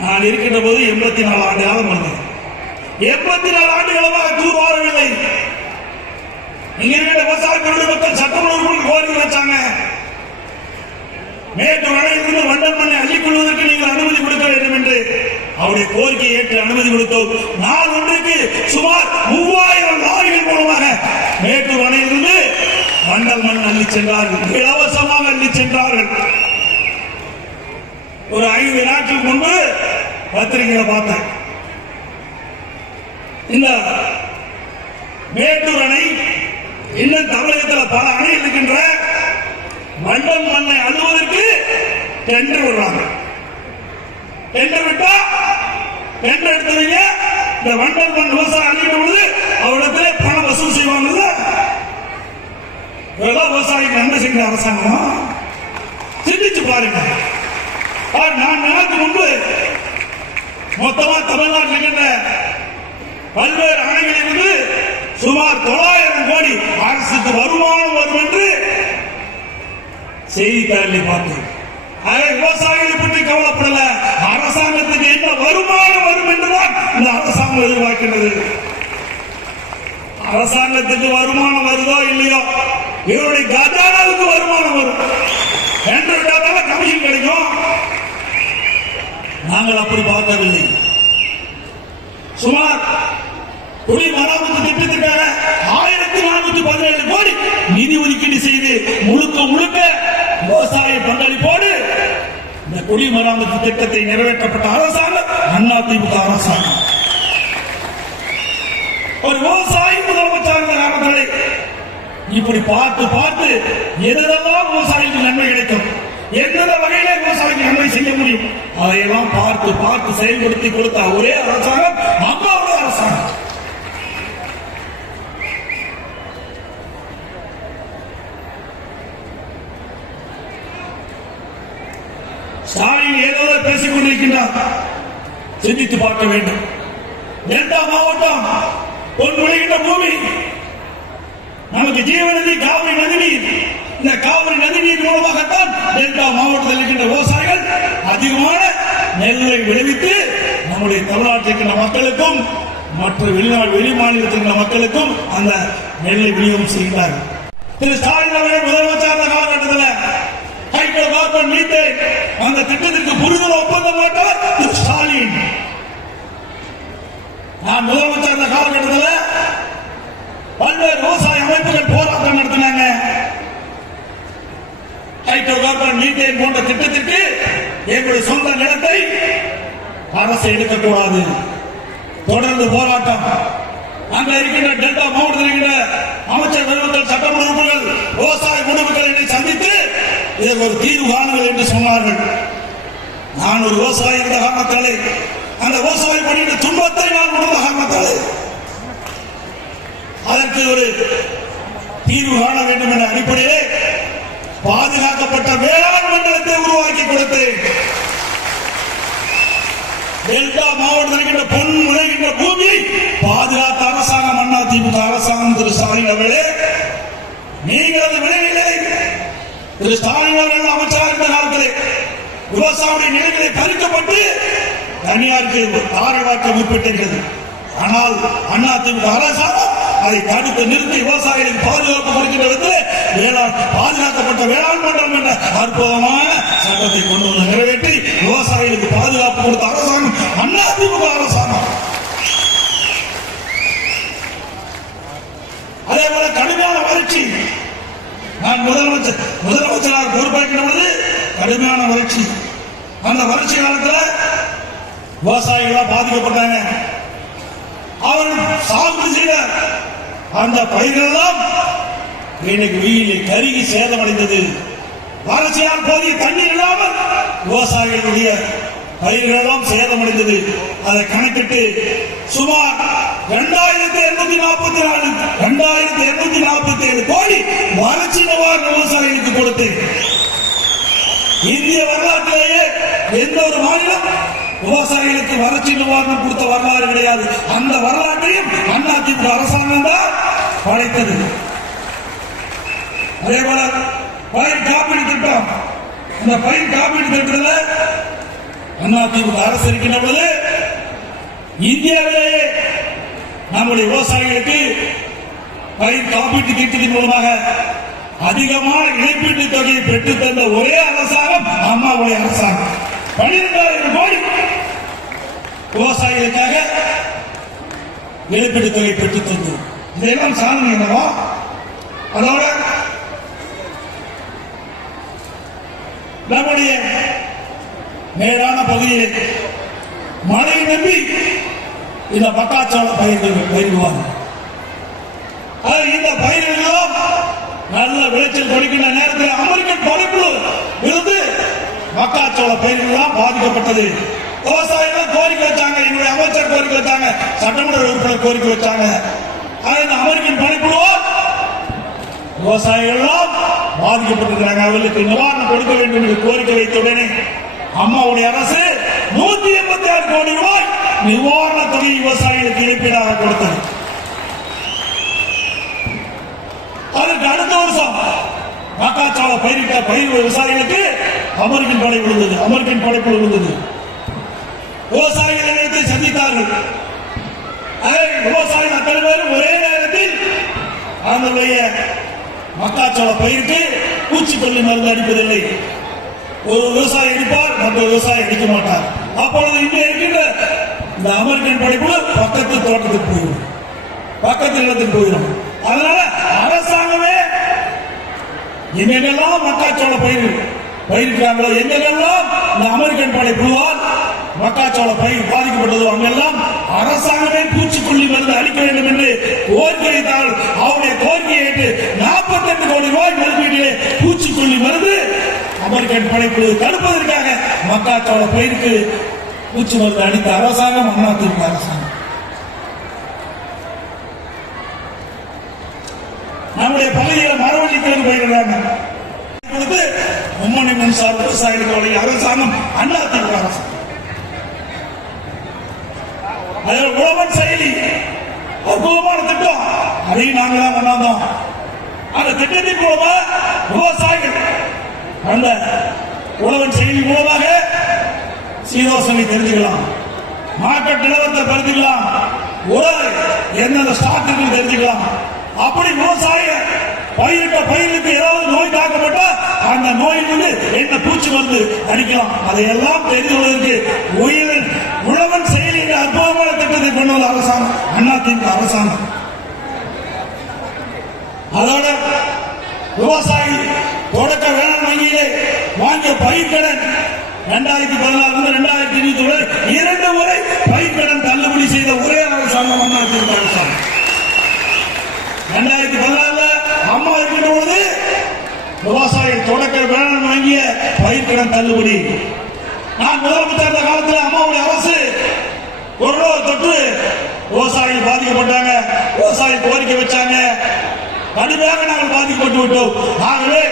நான் இருக்கின்ற போது 84 ஆண்டு காலம் வந்தது. 84 ஆண்டுகளமாக தூர் வாரவில்லை. இங்க இருக்கிற விவசாய மக்கள் சட்டமன்ற கோரிக்கை வச்சாங்க. மேட்டூர் அணையிலிருந்து வண்டல் மண்ணை அள்ளிக்கொள்வதற்கு நீங்கள் அனுமதி கொடுக்க வேண்டும் என்று அவருடைய கோரிக்கையை ஏற்று அனுமதி கொடுத்தோம். நாள் ஒன்றுக்கு சுமார் 3000 லாரிகள் மூலமாக மேட்டூர் அணையிலிருந்து வண்டல் மண் அள்ளி சென்றார்கள். இலவசமாக அள்ளி சென்றார்கள். ஒரு 5 நாட்களுக்கு முன்பு பத்திரிகையில பார்த்தேன். இந்த மேட்டூர் அணை இன்னும் தமிழகத்தில் பல அணை இருக்கின்ற வண்டல் மண்ணை அள்ளுவதற்கு டெண்டர் விடுறாங்க. டெண்டர் விட்டா டெண்டர் எடுத்தவங்க இந்த வண்டல் மண் விவசாயம் அள்ளிட்ட பொழுது அவரிடத்திலே பணம் வசூல் செய்வாங்கல்ல. இதெல்லாம் விவசாயிக்கு நன்மை செய்கிற அரசாங்கம். சிந்திச்சு பாருங்க. 4 நாளுக்கு முன்பு மொத்தமா தமிழ்நாட்டில் இருக்கின்ற பல்வேறு அணைகளிலிருந்து சுமார் 900 கோடி அரசுக்கு வருமானம் வரும் என்று செய்தித்தாளில் பார்த்தோம். விவசாயிகளை பற்றி கவலைப்படல, அரசாங்கத்துக்கு என்ன வருமானம் வரும் என்றுதான் இந்த அரசாங்கம் எதிர்பார்க்கின்றது. அரசாங்கத்துக்கு வருமானம் வருதோ இல்லையோ, இவருடைய கஜானாவுக்கு வருமானம் வரும் என்று கமிஷன் கிடைக்கும். நாங்கள் அப்படி பார்க்கவில்லை. சுமார் குடிமராமத்து திட்டத்திற்காக 1417 கோடி நிதி ஒதுக்கீடு செய்து முழுக்க விவசாய பங்களிப்போடு இந்த குடிமராமத்து திட்டத்தை நிறைவேற்றப்பட்ட அரசாங்கம் அதிமுக அரசாங்கம். ஒரு விவசாயி முதலமைச்சர் காரணங்களை இப்படி பார்த்து எதெல்லாம் விவசாயிக்கு நன்மை கிடைக்கும், எந்தெந்த வகையிலே விவசாயிக்கு நன்மை செய்ய முடியும் அதையெல்லாம் பார்த்து பார்த்து செயல்படுத்தி கொடுத்த ஒரே அரசாங்கம் அம்மாவுடைய அரசாங்கம். ஸ்டாலின் ஏதோ பேசிக் கொண்டிருக்கின்றார், சிந்தித்து பார்க்க வேண்டும். டெல்டா மாவட்டம் பொன்முளைகின்ற பூமி, நமக்கு ஜீவநதி காவிரி நதிநீர். இந்த காவிரி நதிநீர் மூலமாகத்தான் டெல்டா மாவட்டத்தில் இருக்கின்ற விவசாயிகள் அதிகமான நெல்லை விளைவித்து நம்முடைய தமிழ்நாட்டில் இருக்கின்ற மக்களுக்கும் மற்ற வெளி மாநிலத்தில் இருக்கின்ற மக்களுக்கும் அந்த நெல்லை விநியோகம் செய்கிறார்கள். திரு ஸ்டாலின் அவர்கள் முதலமைச்சர் காலகட்டத்தில் ஹைட்ரோ கார்பன் மீத்தேன் அந்த திட்டத்திற்கு புரிதல் ஒப்பந்தம் போட்டவர் திரு ஸ்டாலின். நான் முதலமைச்சர் இருந்த காலகட்டத்தில் பல்வேறு விவசாய அமைப்புகள் போராட்டம் நடத்தினாங்க. ஹைட்ரோ கார்பன் மீத்தேன் போன்ற திட்டத்திற்கு எங்களுடைய சொந்த நிலத்தை அரசு எடுக்கக்கூடாது. தொடர்ந்து போராட்டம். அங்க இருக்கின்ற டெல்டா மாவட்டத்தில் இருக்கின்ற அமைச்சர் பெருமக்கள், சட்டமன்ற உறுப்பினர்கள், விவசாய குழுக்களை சந்தித்து இதற்கு ஒரு தீர்வு காணுங்கள் என்று சொன்னார்கள். நான் ஒரு விவசாயி இருந்த காரணத்தாலே, அந்த விவசாய பணியின் துன்பத்தை நான் உணர்ந்த காரணத்தாலே அதற்கு ஒரு தீர்வு காண வேண்டும் என்ற அடிப்படையிலே பாதுகாக்கப்பட்ட வேளாண் மண்டலத்தை உருவாக்கி கொடுத்தேன். டெல்டா மாவட்டத்தில் இருக்கின்ற பொன் முளைகின்ற பூமியை பாதுகாத்த அரசாங்கம் அண்ணா திமுக அரசாங்கம். திரு ஸ்டாலின் அவர்களே, நீங்கள் அந்த விளைநிலை திரு ஸ்டாலின் அவர்கள் அமைச்சராக இருந்த காலத்திலே விவசாய நிலங்களை பறிக்கப்பட்டு தனியாருக்கு தாரைவாக்க முற்பட்டிருக்கிறது. ஆனால் அண்ணா திமுக அரசாங்கம் அதை தடுத்து நிறுத்தி விவசாயிகளுக்கு பாதுகாப்பு கொடுக்கின்ற விதத்தில் பாதுகாக்கப்பட்ட வேளாண் மண்டலம் என்ற அற்புதமான சட்டத்தை கொண்டு வந்து நிறைவேற்றி விவசாயிகளுக்கு பாதுகாப்பு கொடுத்த அரசாங்கம் அண்ணா திமுக அரசாங்கம். அதே போல கடுமையான வறட்சி. நான் முதலமைச்சராக பொறுப்பேற்கிற பொழுது கடுமையான வறட்சி. அந்த வறட்சி காலத்தில் விவசாயிகளால் பாதிக்கப்பட்டாங்க. அவர்கள் சாகுபடி செய்த அந்த பயிர்களெல்லாம் இன்னைக்கு வெயிலில் கருகி சேதமடைந்தது. வறட்சியால் போதிய தண்ணீர் இல்லாமல் விவசாயிகளுடைய பயிர்கள் எல்லாம் சேதமடைந்தது. அதை கணக்கிட்டு சுமார் 2247 கோடி வறட்சி நிவாரண விவசாயிகளுக்கு கொடுத்து இந்திய வரலாற்றிலேயே எந்த ஒரு மாநிலம் விவசாயிகளுக்கு வறட்சி நிவாரணம் கொடுத்த வரலாறு கிடையாது. அந்த வரலாற்றையும் அண்ணா திமுக அரசாங்கம் தான் படைத்தது. அதே போல பயிர் காப்பீடு திட்டம். அந்த பயிர் காப்பீடு திட்டத்தில் அண்ணா திமுக அரசு இருக்கின்ற பொழுது இந்தியாவிலேயே நம்முடைய விவசாயிகளுக்கு பயிர் காப்பீட்டு திட்டத்தின் மூலமாக அதிகமான இழப்பீட்டு தொகையை பெற்றுத் தந்த ஒரே அரசாங்கம் அம்மாவுடைய அரசாங்கம். 12,000 கோடி விவசாயிகளுக்காக இழப்பீட்டு தொகை பெற்றுத் தந்தது. இதெல்லாம் சாதனை என்னவா? அதோட நம்முடைய மேலான பகுதியில் மழையை நம்பி இந்த மக்காச்சோள பயிரிடுவாங்க. இந்த பயிர்களெல்லாம் நல்ல விளைச்சல் கொடுக்கின்ற நேரத்தில் அமெரிக்கன் படைப்புழு இருந்து மக்காச்சோள பயிர்களெல்லாம் பாதிக்கப்பட்டது. விவசாயிகள் கோரிக்கை வச்சாங்க, என்னுடைய அமைச்சர் கோரிக்கை வச்சாங்க, சட்டமன்ற உறுப்பினர் கோரிக்கை வச்சாங்க. இந்த அமெரிக்கன் படைப்புழுவால் விவசாயிகள் எல்லாம் பாதிக்கப்பட்டிருக்கிறாங்க. அவர்களுக்கு நிவாரணம் கொடுக்க வேண்டும் என்று கோரிக்கை வைத்த உடனே அம்மாவுடைய அரசு 186 கோடி ரூபாய் நிவாரண தொகை விவசாயிகளுக்கு இழப்பீடாக கொடுத்தது. அதற்கு அடுத்த வருஷம் மக்காச்சோள பயிரிட்ட பயிர் விவசாயிகளுக்கு அமெரிக்கன் படை விழுந்தது. அமெரிக்கன் படைப்பு விழுந்தது. விவசாயிகள் நிலையத்தை சந்தித்தார்கள். விவசாயிகள் அத்தனை பேரும் ஒரே நேரத்தில் அதனுடைய மக்காச்சோள பயிருக்கு பூச்சிக்கொல்லி மருந்து அடிப்பதில்லை. ஒரு விவசாயி அடிப்பார், மற்ற விவசாயி அடிக்க மாட்டார். அப்பொழுது இங்கே இருக்கின்ற இந்த அமெரிக்கன் படைப்பு பக்கத்து தோட்டத்துக்கு போயிடும், பக்கத்து இடத்துக்கு போயிடும். அதனால அரசாங்கமே எங்கெல்லாம் மக்காச்சோள பயிரிட்டாங்களோ, எங்கெல்லாம் இந்த அமெரிக்கன் படைப்புவால் மக்காச்சோள பயிர் பாதிக்கப்பட்டதோ அங்கெல்லாம் அரசாங்கமே பூச்சிக்கொல்லி மருந்து அளிக்க வேண்டும் என்று கோரிக்கை வைத்தால் அவருடைய கோரிக்கையை ஏற்று 48 கோடி ரூபாய் மதிப்பீட்டிலே பூச்சிக்கொல்லி மருந்து அமெரிக்க டூப்ளிகேட் படைப்பு தடுப்பதற்காக மக்காச்சோள பயிருக்கு பூச்சி மருந்து அளித்த அரசாங்கம் அதிமுக அரசாங்கம். நம்முடைய பகுதியில் மரவள்ளிக்கிழங்கு பயிரிடுறாங்க. மும்மணி மின்சார விவசாயிகளுடைய அரசாங்கம் அதிமுக அரசாங்கம். அதில் உழவன் செயலி அற்புதமான திட்டம், அதையும் நாங்கள் தான் கொண்டாந்தோம். அந்த திட்டத்தின் மூலமா விவசாயிகள் அந்த உழவன் செயலி மூலமாக சீதோசனை தெரிஞ்சுக்கலாம், மார்க்கெட் நிலவரத்தை தெரிஞ்சுக்கலாம், உழவு எந்தெந்த ஸ்டாக் இருக்குன்னு தெரிஞ்சுக்கலாம். அப்படி விவசாய பயிருக்கு ஏதாவது நோய் தாக்கப்பட்டா அந்த நோயில் என்ன பூச்சி மருந்து அடிக்கலாம், அதையெல்லாம் தெரிந்து கொள்வதற்கு உழவன் செயலி என்ற அற்புதமான திட்டத்தை கொண்டு வந்த அரசாங்கம் அதிமுக அரசாங்கம். அதோட விவசாயி தொடக்க வேளாண் வங்கியிலே வாங்கிய பயிர்க்கடன் 2014 2020 2 முறை பயிர்க்கடன் தள்ளுபடி செய்த ஒரே அரசாங்கம் அதிமுக அரசாங்கம். 2014 அம்மா இருக்கின்ற பொழுது விவசாயி தொடக்க வேளாண் வாங்கிய பயிர்க்கடன் தள்ளுபடி. நான் முதலமைச்சர் காலத்தில் அம்மாவுடைய அரசு கொரோனா தொற்று விவசாயிகள் பாதிக்கப்பட்டாங்க, விவசாயி கோரிக்கை வச்சாங்க, கடுமையாக நாங்கள் பாதிக்கப்பட்டு விட்டோம். ஆகவே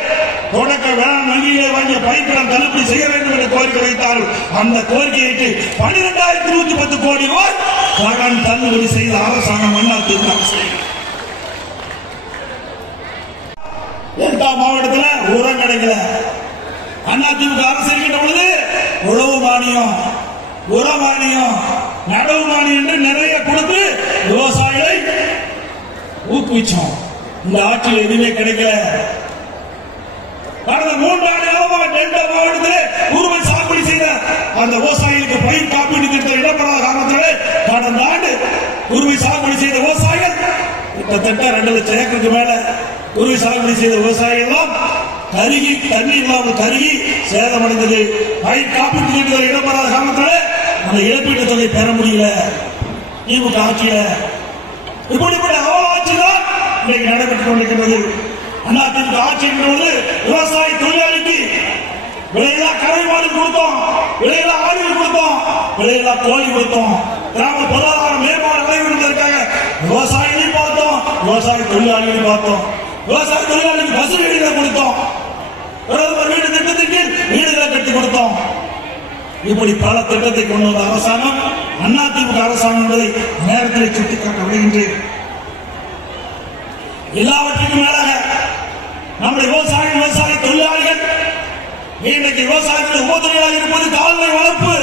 தொடக்க வேளாண் வங்கியிலே வாங்கிய பயிர்க்கடன் தள்ளுபடி செய்ய வேண்டும் என்று கோரிக்கை வைத்தார்கள். அந்த கோரிக்கையை 12,110 கோடி ரூபாய் கடன் தள்ளுபடி செய்த அரசாங்கம் அதிமுக அரசாங்கம். எல்லா மாவட்டத்தில் உரம் கிடைக்கல. அதிமுக அரசு இருக்கின்ற பொழுது உழவு மானியம், உர மானியம், நடவு மானியம் என்று நிறைய கொடுத்து விவசாயிகளை ஊக்குவிச்சோம். இந்த ஆட்சியில் எதுவுமே கிடைக்கல. கடந்த 3 ஆண்டு காலமாக டெல்டா மாவட்டத்தில் குறுவை சாகுபடி செய்த அந்த விவசாயிகளுக்கு பயிர் காப்பீடு திட்டம் இடம்பெறாத காரணத்தினாலே கடந்த ஆண்டு குறுவை சாகுபடி செய்த விவசாயிகள் கிட்டத்தட்ட 2 லட்சம் ஏக்கருக்கு மேல குறுவை சாகுபடி செய்த விவசாயிகள் கருகி தண்ணீர் இல்லாமல் கருகி சேதமடைந்தது. பயிர் காப்பீட்டு திட்டத்தில் இடம்பெறாத காரணத்தினாலே அந்த இழப்பீட்டு தொகை பெற முடியல. திமுக ஆட்சியில இப்படிப்பட்ட அவலாட்சி தான் இன்றைக்கு நடைபெற்றுக் கொண்டிருக்கிறது. அதிமுக ஆட்சி என்பது விவசாய தொழிலாளிக்கு விலையில்லா கறவை மாடு கொடுத்தோம், விலையில்லா ஆடுகள் கொடுத்தோம், விலையில்லா கோழி கொடுத்தோம். கிராம பொருளாதார மேம்பாடு அடைவதற்காக விவசாயிகளையும் பார்த்தோம், விவசாய தொழிலாளிகளையும் பார்த்தோம். விவசாய தொழிலாளிக்கு பஸ் வீடுகளை கொடுத்தோம், பிரதமர் வீடு திட்டத்திற்கு வீடுகளை கட்டி கொடுத்தோம். இப்படி பல திட்டத்தை கொண்டு வந்த அரசாங்கம் அதிமுக அரசாங்கம் என்பதை நேரத்தில் சுட்டிக்காட்ட விடுகின்றேன். எல்லாவற்றுக்கும் மேலாக நம்முடைய விவசாய தொழிலாளிகள் இன்றைக்கு விவசாயத்தில் உபதொழிலாக இருப்பது கால்நடை வளர்ப்பு.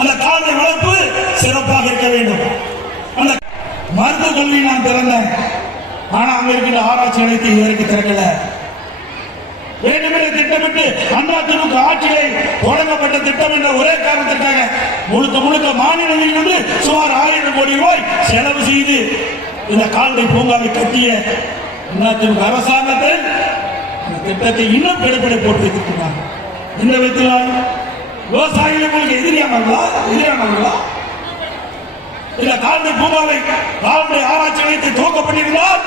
அந்த கால்நடை வளர்ப்பு சிறப்பாக இருக்க வேண்டும். அந்த மருத்துவக் கல்வி நான் திறந்தேன், ஆனா அங்க இருக்கின்ற ஆராய்ச்சி நிலையத்தை இதுவரைக்கும் திறக்கல. வேண்டுமென்ற திட்டமிட்டு அதிமுக ஆட்சியை தொடங்கப்பட்ட திட்டம் என்ற ஒரே காரணத்திற்காக முழுக்க மாநிலங்களிலிருந்து சுமார் 1000 கோடி ரூபாய் செலவு செய்து இந்த கால்நடை பூங்காவை கட்டிய அதிமுக அரசாங்கத்தில் இந்த திட்டத்தை இன்னும் பிடிப்படை போட்டு வைத்திருக்கிறார். இந்த விதத்தில் விவசாயிகள் உங்களுக்கு எதிரானவர்களா? இந்த கால்நடை பூங்காவை கால்நடை ஆராய்ச்சி நிலையத்தை துவக்கப்பட்டிருந்தால்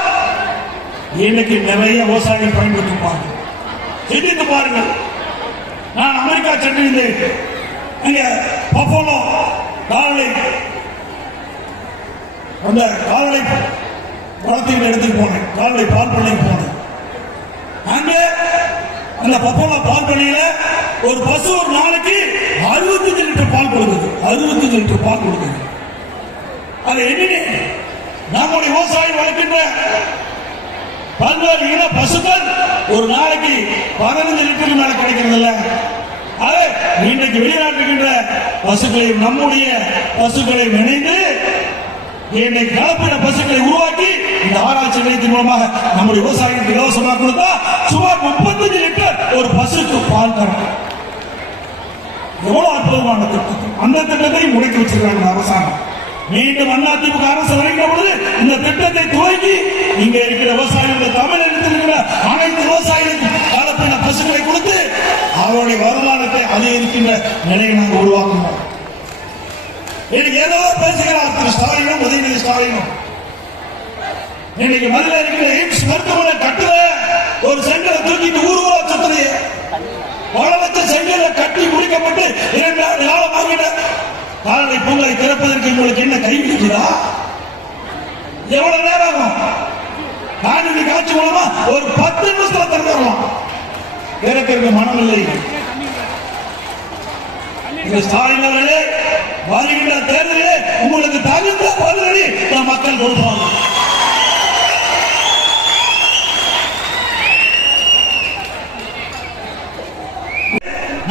இன்னைக்கு நிறைய விவசாயிகள் பயன்படுத்திப்பார்கள். சிந்தித்து பாருங்கள். நான் அமெரிக்கா சென்றிருந்தேன். அங்கே பப்போலோ கால்நடை அந்த கால்நடை வளர்த்திகள் எடுத்துட்டு போனேன், கால்நடை பால் பண்ணைக்கு போனேன். அங்கே அந்த பப்போலா பால் பண்ணையில ஒரு பசு ஒரு நாளைக்கு 65 லிட்டர் பால் கொடுக்குது. 65 லிட்டர் பால் கொடுக்குது. அது என்ன? நம்முடைய விவசாயம் வளர்க்கின்ற பல்வேறு இன பசுக்கள் ஒரு நாளைக்கு 15 லிட்டருக்கு மேல கிடைக்கிறது இல்ல. அது இன்றைக்கு வெளிநாட்டுகின்ற பசுக்களையும் நம்முடைய பசுக்களையும் இணைந்து இன்றைக்கு கலப்பின பசுக்களை உருவாக்கி இந்த ஆராய்ச்சி நிலையத்தின் மூலமாக நம்முடைய விவசாயிகளுக்கு இலவசமாக கொடுத்தா சுமார் 35 லிட்டர் ஒரு பசுக்கு பால் தரும். எவ்வளவு அற்புதமான திட்டம்! அந்த திட்டத்தை முடக்கி வச்சிருக்காங்க அரசாங்கம். மீண்டும் அதிமுக அரசு வருகின்ற பொழுது இந்த திட்டத்தை துவங்கி இங்க இருக்கிற விவசாயிகள் தமிழகத்தில் இருக்கிற அனைத்து விவசாயிகளுக்கும் கலப்பின பசுக்களை கொடுத்து அவருடைய வருமானத்தை அதிகரிக்கின்ற நிலையை நாங்கள் உருவாக்கணும். இன்னைக்கு ஏதோ பேசுகிறார் திரு ஸ்டாலினும் உதயநிதி ஸ்டாலினும். இன்னைக்கு மதுரை இருக்கிற எய்ம்ஸ் மருத்துவமனை கட்டுற ஒரு சென்டரை தூக்கிட்டு ஊர் ஊரா சுத்துறீங்க. பல லட்சம் செங்கல்ல கட்டி முடிக்கப்பட்டு 2 ஆண்டு காலம் ஆகிட கால்நடை பூங்கலை திறப்பதற்கு உங்களுக்கு என்ன கை விடுகிறா? எவ்வளவு நேரம் ஆகும்? காணொலி காட்சி மூலமா ஒரு 10 நிமிஷத்துல திறந்துடலாம். திறக்கிறதுக்கு மனம் இல்லை. ஸ்டாலின் அவர்களே, வருகின்ற தேர்தலிலே உங்களுக்கு தகுந்த பதிலடி மக்கள் கொடுப்பாங்க.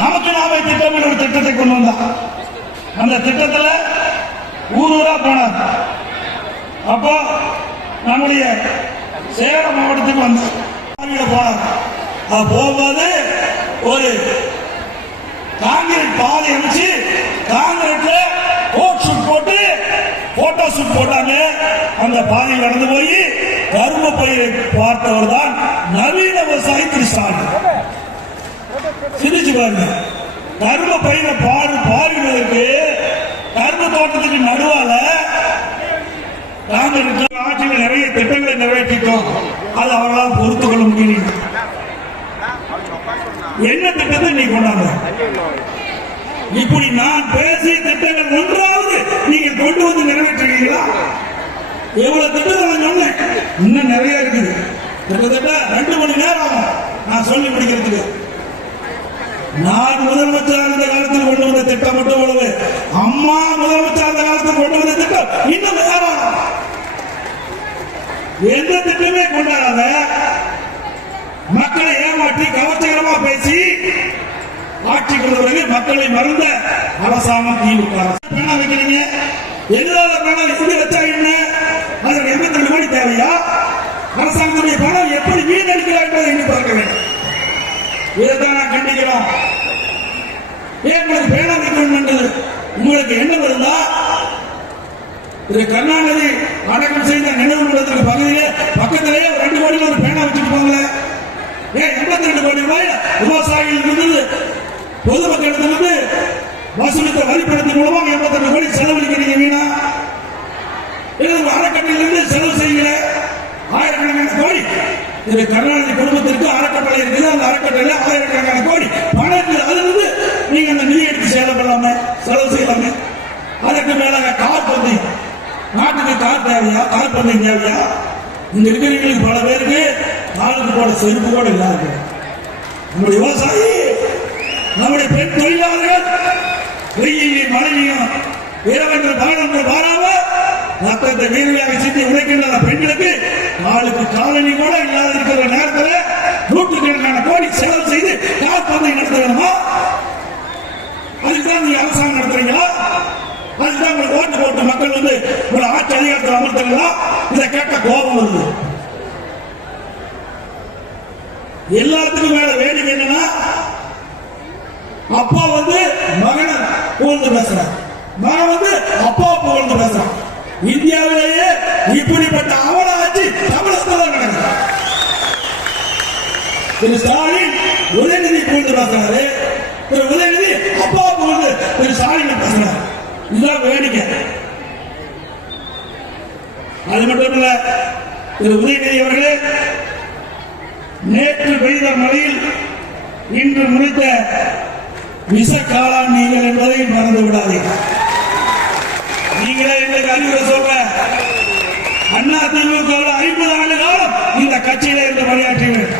நமக்கு நாமே திட்டம் என்ற ஒரு திட்டத்தை கொண்டு வந்தார். அந்த திட்டத்தில் ஊரூரா போனார். அப்போ நம்முடைய சேலம் மாவட்டத்துக்கு வந்தார். போனார். போகும்போது ஒரு காங்கிரீட் பாதை அமைச்சு காங்கிரீட்ல கோட் ஷூட் போட்டு போட்டோ ஷூட் போட்டாங்க. அந்த பாதையில் நடந்து போய் கரும்பு பயிரை பார்த்தவர் தான் நவீன விவசாயி திரு ஸ்டாலின். சிந்திச்சு பாருங்க, கரும்பு பயிரை பார்வையிடுவதற்கு கரும்பு தோட்டத்துக்கு நடுவால காங்கிரீட் ஆட்சியில் நிறைய திட்டங்களை நிறைவேற்றிட்டோம். அது அவர்களால் பொறுத்துக் கொள்ள முடியல. என்ன திட்டத்தை நீ கொண்டாங்க? இப்படி நான் பேசிய திட்டங்கள் ஒன்றாவது நீங்க கொண்டு வந்து நிறைவேற்றுவீங்களா? எவ்வளவு திட்டத்தை நான் சொன்னேன், இன்னும் நிறைய இருக்குது. கிட்டத்தட்ட 2 மணி நேரம் ஆகும் நான் சொல்லி முடிக்கிறதுக்கு. நான் முதலமைச்சர் இருந்த காலத்தில் கொண்டு வந்த திட்டம் மட்டும் உள்ளது. அம்மா முதலமைச்சர் இருந்த காலத்தில் கொண்டு வந்த திட்டம் இன்னும் நேரம். எந்த திட்டமே கொண்டாடாத மக்களை ஏமாற்றி கவர்ச்சிகரமா பேசி ஆட்சி கொண்டவர்கள் மக்களை மறந்த அரசாங்கம் திமுக. பேனா வைக்கிறீங்க, எதிராக பேனா எப்படி வச்சா என்ன? அதற்கு 82 கோடி தேவையா? அரசாங்கத்துடைய பணம் எப்படி வீணடிக்கிறார் என்பதை எண்ணி பார்க்க வேண்டும். இதைத்தான் நான் கண்டிக்கிறோம். ஏன் உங்களுக்கு பேனா வைக்கணும் என்றது உங்களுக்கு என்ன வருதா? திரு கருணாநிதி அடக்கம் செய்த நினைவு மண்டலத்திற்கு பகுதியிலே பக்கத்திலேயே 2 கோடியில் ஒரு பேனா வச்சுட்டு போங்களே. 82 கோடி ரூபாய் விவசாயிகள் இருந்து பொதுமக்களிடமிருந்து வசூலித்த வரிப்பணத்தின் மூலமா 82 கோடி செலவழிக்கிறீங்க. வீணா அறக்கட்டளையிலிருந்து செலவு செய்கிற ஆயிரக்கணக்கான கோடி திரு கருணாநிதி குடும்பத்திற்கு அறக்கட்டளை இருக்குது. அந்த அறக்கட்டளை ஆயிரக்கணக்கான கோடி பணம் இருக்குது. அதிலிருந்து நீங்க அந்த நிதி எடுத்து செலவு செய்யலாமே. அதற்கு மேலாக கார் பந்தயம், நாட்டுக்கு கார் தேவையா? கார் பந்தயம் தேவையா? இங்க இருக்கிறவங்களுக்கு பல பேருக்கு காலுக்கு போட செருப்பு கூட இல்லாது. நம்முடைய விவசாயி, நம்முடைய பெண் தொழிலாளர்கள் வெயிலையும் மழையிலையும் இரவென்று பாடன்று பாராம ரத்தத்தை வீரமாக சிந்தி உழைக்கின்ற பெண்களுக்கு காலுக்கு காலனி கூட இல்லாத இருக்கிற நேரத்தில் 100 கோடி செலவு செய்து கார் பந்தயம் நடத்த வேணுமா? அதுக்குதான் நீங்க அரசாங்கம் நடத்துறீங்களா? அதுதான் உங்களுக்கு ஓட்டு போட்டு மக்கள் வந்து ஒரு ஆட்சி அதிகாரத்தில் அமர்த்துங்களா? இதை கேட்ட கோபம் வருது. எல்லாத்துக்கும் மேல வேடிக்கை என்னன்னா, அப்பா வந்து மகனை புகழ்ந்து பேசுறான், மகன் வந்து அப்பா புகழ்ந்து பேசுறான். இந்தியாவிலேயே இப்படிப்பட்ட அவல ஆட்சி தமிழகத்தில் தான் நடக்குது. திரு ஸ்டாலின் உதயநிதி புகழ்ந்து பேசுறாரு, திரு உதயநிதி அப்பா புகழ்ந்து திரு ஸ்டாலின் பேசுறாரு. இதுதான் வேடிக்கை. அது மட்டும் இல்ல, திரு உதயநிதி அவர்களே, நேற்று பெய்த மழையில் இன்று முடித்த விஷ காளான் நீங்கள் என்பதை மறந்து விடாதீர்கள். நீங்களே எங்களுக்கு அறிவுரை சொல்ற அண்ணா திமுக 50 ஆண்டு காலம் இந்த கட்சியில இருந்து பணியாற்றியவர்,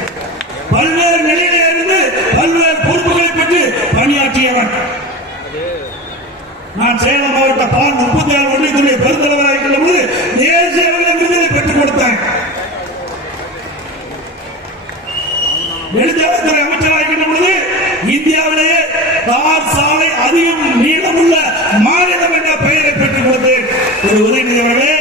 பல்வேறு நிலையில இருந்து பல்வேறு பொறுப்புகளை பெற்று பணியாற்றியவர். நான் சேலம் மாவட்ட பால் 37 ஒன்றியத்துடைய பெருந்தலைவராக இருக்கின்ற போது தேசிய விருதை பெற்றுக் கொடுத்தேன். நெடுஞ்சாலைத்துறை அமைச்சராக இருக்கின்ற பொழுது இந்தியாவிலேயே தார் சாலை அதிகம் நீளமுள்ள மாநிலம் என்ற பெயரை பெற்றுக் கொடுத்தேன். ஒரு உதயநிதி அவர்களே,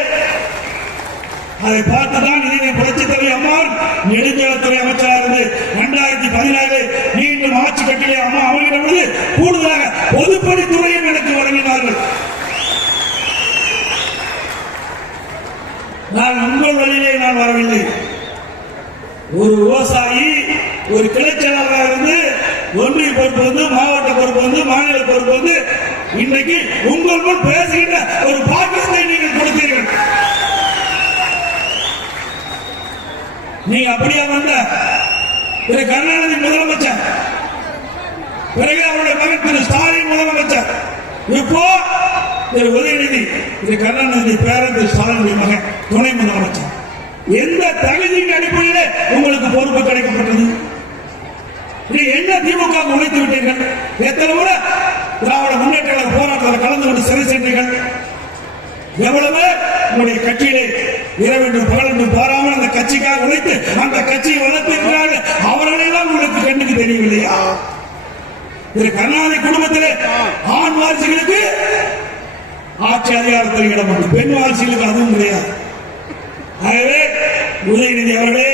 அதை பார்த்துதான் இதனை புரட்சித் தலைவி அம்மாள் நெடுஞ்சாலைத்துறை அமைச்சராக இருந்து 2014 மீண்டும் ஆட்சி கட்டிலே அம்மா அமைகின்ற பொழுது கூடுதலாக பொதுப்பணித்துறையும் எனக்கு வழங்கினார்கள். நான் உங்கள் வழியிலே நான் வரவில்லை. ஒரு விவசாயி ஒரு கிளைச்செயலாளராக இருந்து ஒன்றிய பொறுப்பு வந்து, மாவட்ட பொறுப்பு வந்து, மாநில பொறுப்பு வந்து, இன்றைக்கு உங்கள் முன் பேசுகின்ற ஒரு பாக்கியத்தை நீங்கள் கொடுத்தீர்கள். நீங்க அப்படியே வந்த திரு கருணாநிதி முதலமைச்சர் பிறகு அவருடைய மகன் திரு ஸ்டாலின் முதலமைச்சர், இப்போ திரு உதயநிதி, திரு கருணாநிதி பேரன் திரு ஸ்டாலினுடைய மகன் துணை முதலமைச்சர். எந்த தகுதியின் அடிப்படையில் உங்களுக்கு பொறுப்பு கிடைக்கப்பட்டது? என்ன திமுக உழைத்து விட்டீர்கள்? எத்தனை முறை திராவிட முன்னேற்ற கழக போராட்டத்தில் கலந்து கொண்டு சிறை சென்றீர்கள்? எவ்வளவு உங்களுடைய கட்சியிலே இரவென்றும் பகலென்றும் பாராமல் அந்த கட்சிக்காக உழைத்து அந்த கட்சியை வளர்த்திருக்கிறார்கள். அவர்களெல்லாம் உங்களுக்கு கண்ணுக்கு தெரியவில்லையா? திரு கருணாநிதி குடும்பத்திலே ஆண் வாரிசுகளுக்கு ஆட்சி அதிகாரத்தில் இடம் உண்டு, பெண் வாரிசுகளுக்கு அதுவும் கிடையாது. ஆகவே உதயநிதி அவர்களே,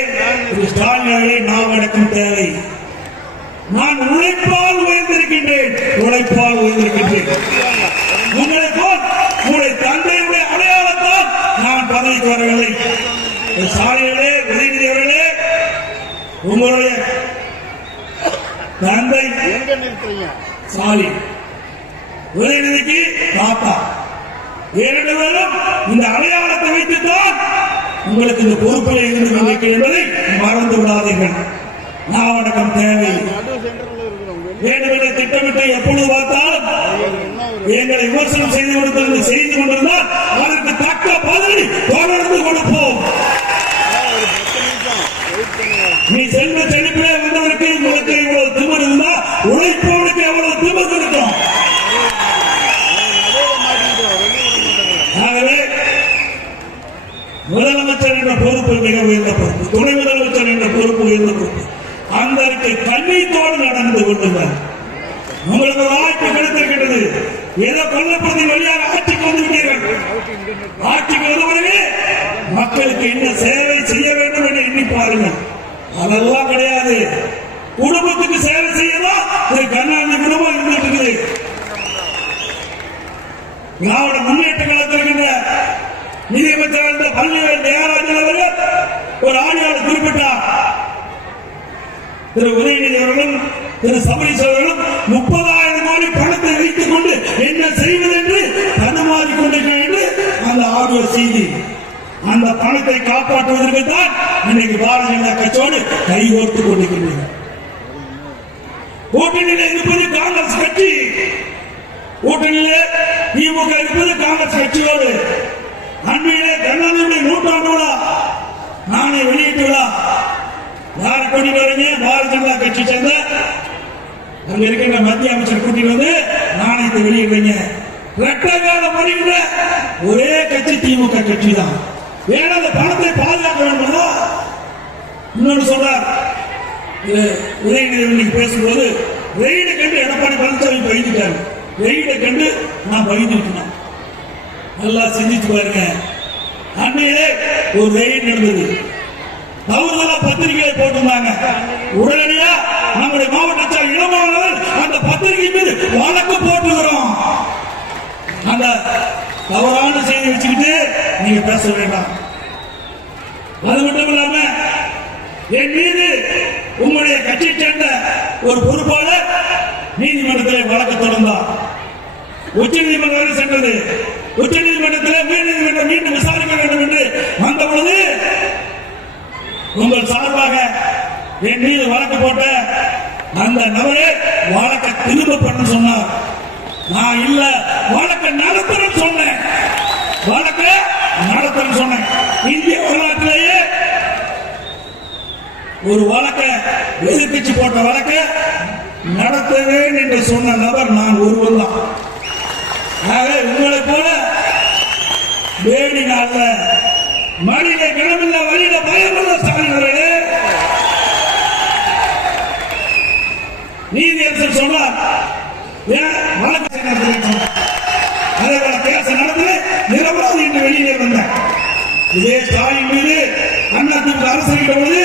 திரு ஸ்டாலின் அவர்களே, நாம் அடக்கம் தேவை. நான் உழைப்பால் உயர்ந்திருக்கின்றேன், உழைப்பால் உயர்ந்திருக்கின்றேன். உங்களை போல் உங்களுடைய தந்தையுடைய அடையாளத்தால் நான் பதவிக்கு வரவில்லை. ஸ்டாலினே, உதயநிதி அவர்களே, உங்களுடைய தந்தை ஸ்டாலின், உதயநிதிக்கு தாத்தா, இரண்டு பேரும் இந்த அடையாளத்தை வைத்துத்தான் உங்களுக்கு இந்த பொறுப்பில் இருந்து கொண்டிருக்கிறது என்பதை மறந்து விடாதீர்கள். நாவடக்கம் தேவை. வேண்டுமென்ற திட்டமிட்டு எப்பொழுது பார்த்தாலும் எங்களை விமர்சனம் செய்து கொண்டிருந்தால் அதற்கு தக்க பதிலை தொடர்ந்து கொடுப்போம். நீ செல்வ செழிப்பிலே வந்தவருக்கு உங்களுக்கு இவ்வளவு திமிர் இருந்தால் உழைப்பவனுக்கு எவ்வளவு திமிர் இருக்கும்? ஆகவே முதலமைச்சர் என்ற பொறுப்பு மிக உயர்ந்த பொறுப்பு, துணை முதலமைச்சர் என்ற பொறுப்பு உயர்ந்த பொறுப்பு. அந்த கண்ணீத்தோடு நடந்து கொள்ளுங்கள். உங்களுக்கு வாய்ப்பு கிடைத்திருக்கிறது. ஏதோ கொல்லப்பகுதி வழியாக ஆட்சிக்கு வந்து விட்டீர்கள். ஆட்சிக்கு வந்தவர்களே மக்களுக்கு என்ன சேவை செய்ய வேண்டும் என்று எண்ணி பாருங்கள். அதெல்லாம் கிடையாது. குடும்பத்துக்கு சேவை செய்யலாம் கருணாநிதி குடும்பம் இருந்துட்டு இருக்குது. திராவிட முன்னேற்ற கழகத்தில் இருக்கின்ற நிதியமைச்சர் இருந்த பள்ளிவேல் தியாகராஜன் அவர்கள் ஒரு ஆடியோவில் குறிப்பிட்டார். திரு உதயநிதி அவர்களும் திரு சபரீஷ் அவர்களும் 30,000 கோடி பணத்தை வைத்துக் கொண்டு என்ன செய்வது என்று தடுமாறிக் கொண்டிருக்கிறார் என்று அந்த ஆடியோ செய்தி. அந்த பணத்தை காப்பாற்றுவதற்கு தான் இன்னைக்கு பாரதிய ஜனதா கட்சியோடு கைகோர்த்துக் கொண்டிருக்கின்றனர். கூட்டணியில் இருப்பது காங்கிரஸ் கட்சி, கூட்டணியிலே திமுக இருப்பது காங்கிரஸ் கட்சியோடு. அண்மையிலே கருணாநிதியுடைய 100ஆண்டு விழா நானே வெளியிட்டு விழா யாரை கூட்டிட்டு வரீங்க? பாரதிய ஜனதா கட்சி சேர்ந்த அங்க இருக்கின்ற மத்திய அமைச்சர் கூட்டிட்டு வந்து நாணயத்தை வெளியிடுறீங்க. ரெட்டகாலம் வருகின்ற ஒரே கட்சி திமுக கட்சி தான். ஏன்னா அந்த பணத்தை பாதுகாக்க வேண்டும். இன்னொன்று சொல்றார் உதயநிதி பேசும்போது, ரெய்டை கண்டு எடப்பாடி பழனிசாமி பயந்துட்டாரு. ரெய்டை கண்டு நான் பயந்துட்டேன். நல்லா சிந்திச்சு பாருங்க. அன்னையிலே ஒரு ரெய்டு நடந்தது. தவறுதலா பத்திரிகையை போட்டிருந்தாங்க. உடனடியா நம்முடைய மாவட்ட இளமானவர் அந்த பத்திரிகை மீது வழக்கு போட்டுக்கிறோம். அந்த தவறான செய்தி வச்சுக்கிட்டு நீங்க பேச வேண்டாம். அது மட்டும் இல்லாம என் மீது உங்களுடைய கட்சியை சேர்ந்த ஒரு பொறுப்பாளர் நீதிமன்றத்தில் வழக்கு தொடர்ந்தார். உச்ச நீதிமன்றம் சென்றது. உச்ச நீதிமன்றத்தில் உயர்நீதிமன்றம் மீண்டும் விசாரிக்க வேண்டும் என்று வந்த பொழுது உங்கள் சார்பாக என் மீது வழக்கு போட்ட அந்த நபரே வழக்கை திரும்ப பண்ண சொன்னார். நான் இல்ல, வழக்கை நடத்தணும் சொன்னேன். வழக்கை நடத்தணும் சொன்னேன். இந்திய வரலாற்றிலேயே ஒரு வழக்கை எதிர்கட்சி போட்ட வழக்கை நடத்துவேன் என்று சொன்ன நபர் நான் ஒருவர் தான். உங்களை போல வேடி நாள்ல மடியில கிளம்பில்ல வழியில பயமுள்ள ஸ்டாலின் அவர்களே, நீதியரசர் சொன்னார் வழக்கு அதே போல பேச நடந்து நிரபராதி என்று வெளியிலே வந்தார். இதே ஸ்டாலின் மீது அதிமுக அரசு பொழுது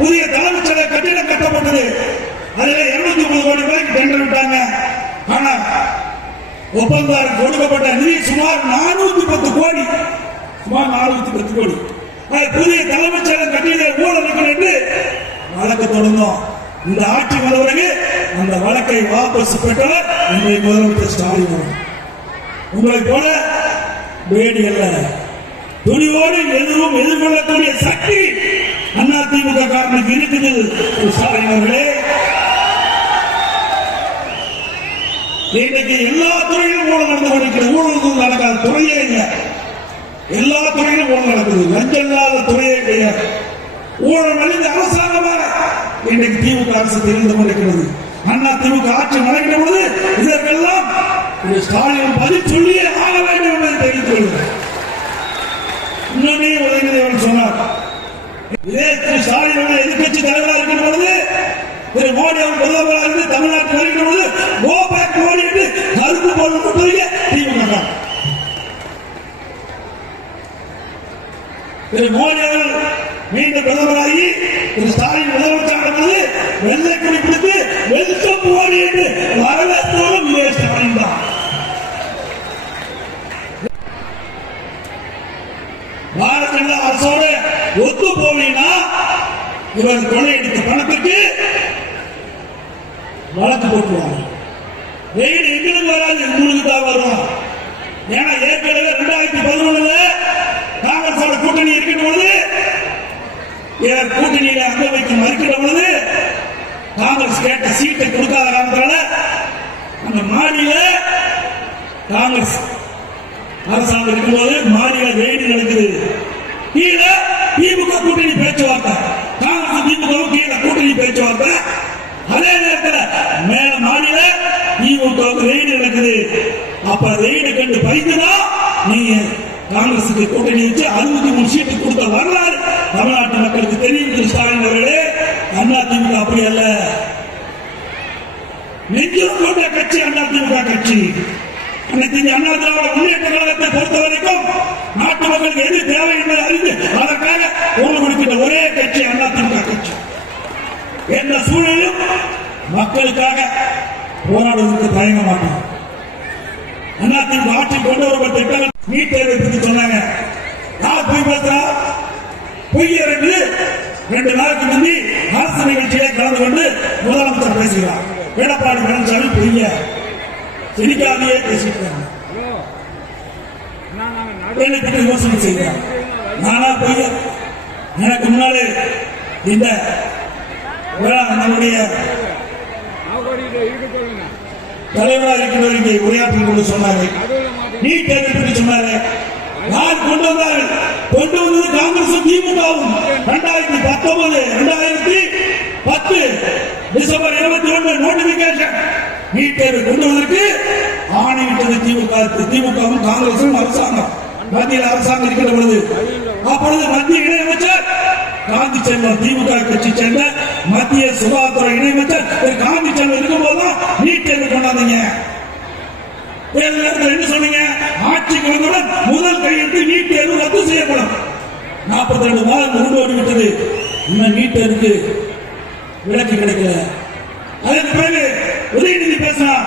புதிய தலைமைச் செயலக கட்டிடம் கட்டப்பட்டது. அதில் 230 கோடி ரூபாய்க்கு டெண்டர் விட்டாங்க. ஆனா ஒப்பந்தாருக்கு கொடுக்கப்பட்ட நிதி சுமார் 410 கோடி. சுமார் 410 கோடி. புதிய தலைமைச் செயலகம் கட்டிட ஊழல் இருக்கிறது என்று வழக்கு தொடர்ந்தோம். இந்த ஆட்சி வந்தவரது அந்த வழக்கை வாபஸ் பெற்றவர் இன்றைய முதலமைச்சர் ஸ்டாலின் அவர்கள். உங்களை போல வேடி அல்ல, துணிவோடு எதுவும் எதிர்கொள்ளக்கூடிய சக்தி அதிமுக காரனுக்கு இருக்குது. ஸ்டாலின் அவர்களே, இன்றைக்கு எல்லா துறையிலும் ஊழல் நடந்து கொண்டிருக்கிறது. ஊழல் நடக்காத துறையே இல்லை. எல்லா துறையிலும் ஊழல் நடக்குது. லஞ்சம் இல்லாத துறையே கிடையாது. ஊழல் அழிந்த அரசாங்கமாக இன்றைக்கு திமுக அரசு தெரிந்து கொண்டிருக்கிறது. அண்ணா திமுக ஆட்சி நடக்கிற பொழுது இதற்கெல்லாம் ஸ்டாலின் பதில் சொல்லியே ஆக வேண்டும் என்பதை தெரிவித்துக் கொள்கிறார். இன்னொன்னே உதயநிதி அவர்கள் சொன்னார், இதே திரு ஸ்டாலின் எதிர்கட்சி தலைவராக இருக்கிற பொழுது திரு மோடி அவர் பிரதமராக இருந்து தமிழ்நாட்டில் வருகிற பொழுது கோ பேக் மோடி என்று கருத்து போடுவதற்கு திமுக திரு மோடி அவர்கள் மீண்டும் பிரதமராகி திரு ஸ்டாலின் முதலமைச்சரான போது வெள்ளை கொடி பிடித்து வெல்கம் மோடி என்று வரவேற்போடும் இதே ஸ்டாலின் தான். பாரதிய ஜனதா அரசோடு ஒத்து போவீங்கன்னா இவர் கொலை எடுத்த பணத்துக்கு வழக்கு போட்டுருவாங்க. எங்களுக்கு வராது, உங்களுக்கு தான் வரும். ஏன்னா ஏற்கனவே 2011 காங்கிரஸோட கூட்டணி இருக்கின்ற பொழுது கூட்டணியில அங்க வைக்க மறுக்கிற பொழுது காங்கிரஸ் கேட்ட சீட்டை கொடுக்காத காரணத்தால அந்த மாநில காங்கிரஸ் அரசாங்கம் இருக்கும்போது மாநில ரெய்டு நடக்குது. கீழே திமுக கூட்டணி பேச்சுவார்த்தை, காங்கிரஸ் திமுக கீழே கூட்டணி பேச்சுவார்த்தை. அதே நேரத்தில் மேல மாநில திமுக ரெய்டு நடக்குது. அப்ப ரெய்டு கண்டு பயந்துதான் நீங்க காங்கிரசுக்கு கூட்டணி வச்சு 63 சீட்டு கொடுத்த வரலாறு தமிழ்நாட்டு மக்களுக்கு தெரியும். திரு ஸ்டாலின் அவர்களே, அண்ணா திமுக அப்படி அல்ல. நெஞ்சில் கொண்ட கட்சி அண்ணா திமுக கட்சி. அனைத்து அண்ணா திராவிட முன்னேற்ற கழகத்தை பொறுத்த வரைக்கும் நாட்டு மக்களுக்கு எது தேவை என்பதை அறிந்து அதற்காக குரல் கொடுக்கின்ற ஒரே கட்சி அண்ணா திமுக கட்சி. எந்த சூழலிலும் மக்களுக்காக போராடுவதற்கு தயங்க மாட்டோம். அண்ணா திமுக ஆட்சி கொண்டு வரப்பட்ட திட்டங்கள் நீட் தேர்வை பற்றி சொன்னாங்க. யார் போய் பேசுறா? பொய்யர் என்று 2 நாளுக்கு முந்தி அரசு நிகழ்ச்சியிலே கலந்து கொண்டு முதலமைச்சர் பேசுகிறார். எடப்பாடி பழனிசாமி பொய்ய சிரிக்காமையே பேசிட்டாங்க. யோசனை செய்கிறார். நானா பொய்ய? எனக்கு முன்னாலே இந்த நம்முடைய தலைவராக இருக்கிறவருக்கு உரையாற்றிக் கொண்டு சொன்னார்கள். நீட் தேர்வை பற்றி சொன்னார்கள். யார் கொண்டு வந்தார்கள்? கொண்டு வந்தது காங்கிரசும் திமுகவும். 2019 2010 டிசம்பர் 21 நோட்டிபிகேஷன் நீட் தேர்வை கொண்டு வந்ததற்கு ஆணையிட்டது திமுகவும் காங்கிரசும் அரசாங்கம். மத்தியில் அரசாங்கம் இருக்கின்ற பொழுது அப்பொழுது மத்திய இணையமைச்சர் காந்தி செல்வன் திமுக கட்சி சேர்ந்த மத்திய சுகாதாரத்துறை இணையமைச்சர் காந்தி செல்வன் இருக்கும் போதுதான் நீட் தேர்வு கொண்டாந்தீங்க. என்ன சொன்னீங்க? ஆட்சிக்கு வந்தவுடன் முதல் கையெழுத்து நீட் தேர்வு ரத்து செய்யப்படும். 42 மாதம் முன்னோடி விட்டது. இன்னும் நீட் தேர்வுக்கு விலக்கு கிடைக்கல. அதற்கு பிறகு உதயநிதி பேசினார்,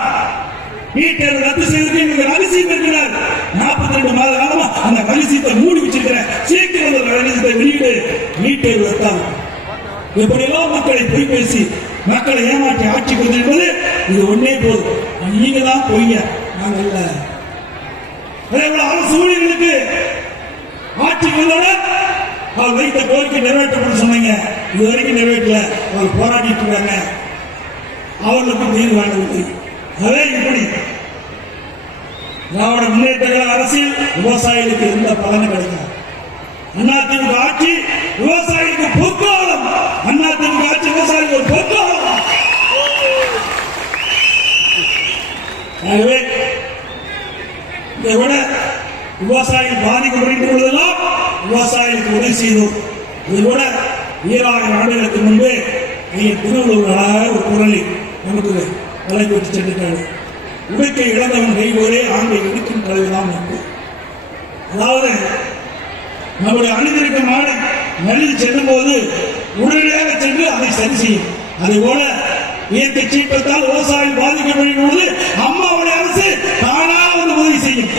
நீட் தேர்வு ரத்து செய்வதற்கு ரகசியம் இருக்கிறார். 42 மாத காலமா அந்த ரகசியத்தை மூடி வச்சிருக்கிறேன். சீக்கிரம் அந்த ரகசியத்தை வெளியிட்டு நீட் தேர்வு ரத்தாகும். எப்படியெல்லாம் மக்களை பொய் பேசி மக்களை ஏமாற்றி ஆட்சி கொண்டு என்பது இது ஒன்னே போதும். நீங்க தான் பொய்ய, நாங்கள் இல்ல. அதே போல அரசு ஊழியர்களுக்கு ஆட்சி கொண்டவுடன் அவர் வைத்த கோரிக்கை நிறைவேற்றப்படும் சொன்னீங்க. இதுவரைக்கும் நிறைவேற்றல. அவர் போராடிட்டு இருக்காங்க. அவர்களுக்கும் தீர்வு வேண்டவில்லை. அதே இப்படி திராவிட முன்னேற்ற கழக அரசியல் விவசாயிகளுக்கு எந்த பலனும் கிடைக்காது. அதிமுக ஆட்சி விவசாயிகளுக்கு பொற்காலம். அதிமுக ஆட்சி விவசாயிகளுக்கு ஒரு பொற்காலம். ஆகவே இதை விட விவசாயிகள் பாதிக்கப்படுகின்ற பொழுதெல்லாம் விவசாயிகளுக்கு உதவி செய்தோம். இதை விட 2000 ஆண்டுகளுக்கு முன்பே திருவள்ளுவர் ஒரு குரலை நமக்கு தலைப்பட்டு சென்றிருக்காரு. உடைக்கை இழந்தவன் கைவோரே ஆண்டை இடுக்கும் தலைவர்தான் நட்பு. அதாவது நம்முடைய அணிந்திருக்கும் நாடு நலிந்து செல்லும் போது உடனடியாக சென்று அதை சரி செய்யும். அதே போல இயற்கை சீற்றத்தால் விவசாயம் பாதிக்கப்படும் பொழுது அம்மாவுடைய அரசு தானாக உதவி செய்யும்.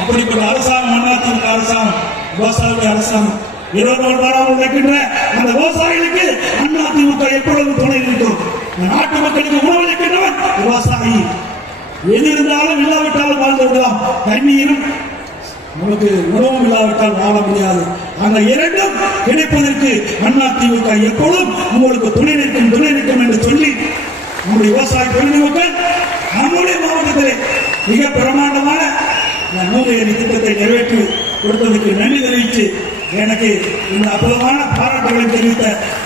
அப்படிப்பட்ட அரசாங்கம் அதிமுக அரசாங்கம், விவசாயிகளுடைய அரசாங்கம். 24 வாரம் வைக்கின்ற அந்த விவசாயிகளுக்கு அதிமுக எப்பொழுதும் துணை இருக்கும். நாட்டு மக்களுக்கு உணவளிக்கின்றவன் விவசாயி. எது இருந்தாலும் இல்லாவிட்டாலும் வாழ்ந்து விடலாம். தண்ணீரும் நமக்கு உணவும் இல்லாவிட்டால் வாழ முடியாது. அந்த இரண்டும் கிடைப்பதற்கு அதிமுக எப்பொழுதும் உங்களுக்கு துணை நிற்கும் என்று சொல்லி நம்முடைய விவசாய பெருமக்கள் நம்முடைய மாவட்டத்தில் மிக பிரமாண்டமான இந்த 100 அடி திட்டத்தை நிறைவேற்றி கொடுத்ததுக்கு நன்றி தெரிவித்து எனக்கு இந்த அற்புதமான பாராட்டுகளை தெரிவித்த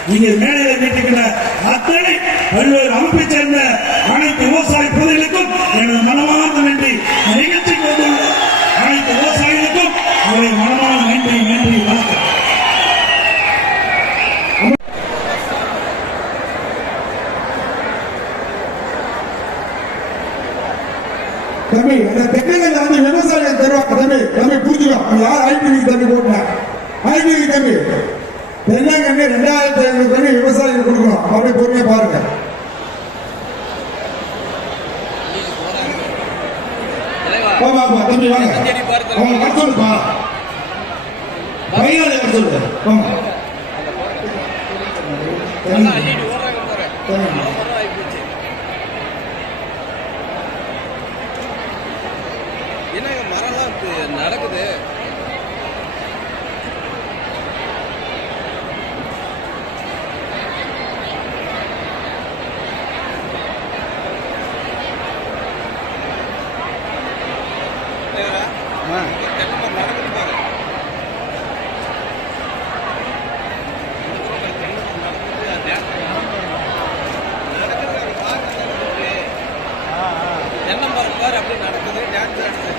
நீங்கள் மேடையில் வீட்டுக்கிற அத்தனை பல்வேறு அமைப்பை சேர்ந்த அனைத்து விவசாய பிரதிகளுக்கும் எனது மனமார்ந்த நன்றி. நிகழ்ச்சிக்கு வந்துள்ள அனைத்து விவசாயிகளுக்கும் அவருடைய மனமான நன்றி வணக்கம். தம்பி அந்த தென்னங்கல்ல வந்து விவசாயம் தருவாங்க. தம்பி புரிஞ்சுக்கோ, யார் ஐடிவி தம்பி போட்டா ஐடிவி தம்பி தென்னங்கன்னு 2500 தம்பி விவசாயிகள் கொடுக்கணும். அப்படியே பொறுமையா பாருங்க. தம்பி வாங்க, அவங்க வர சொல்லுப்பா, பையன் வர சொல்லு. என்னங்க மரம்லாம் நடக்குது. நடக்குது பாரு. தென்னம்பரம் பாரு அப்படி நடக்குது. டான்ஸ் ஆடுது.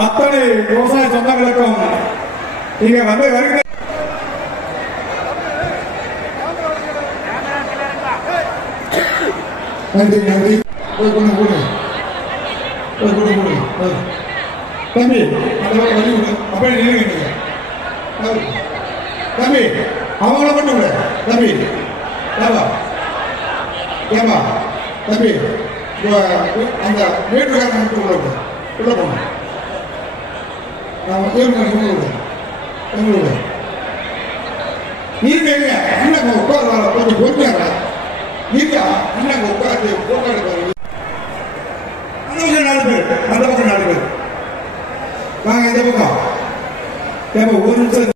அத்தனை விவசாய சொந்தங்களுக்கும் நீங்க வந்து வருகிற நன்றி நன்றி. தம்பி அந்த வழி விடு, அப்படியே நிறுவீங்க தம்பி. அவங்கள மட்டும் விட தம்பி. ஏமா தம்பி அந்த வீட்டுக்காரன் மட்டும் உள்ள போகணும். நீங்க அண்ணன் உட்கார் வர கொஞ்சம் பொறுமையா நீங்க அண்ணன் உட்காந்து போக்காடு 4 பேர் அந்த பக்கம் 4 பேர் வாங்க இந்த பக்கம் ஒரு நிமிஷம்.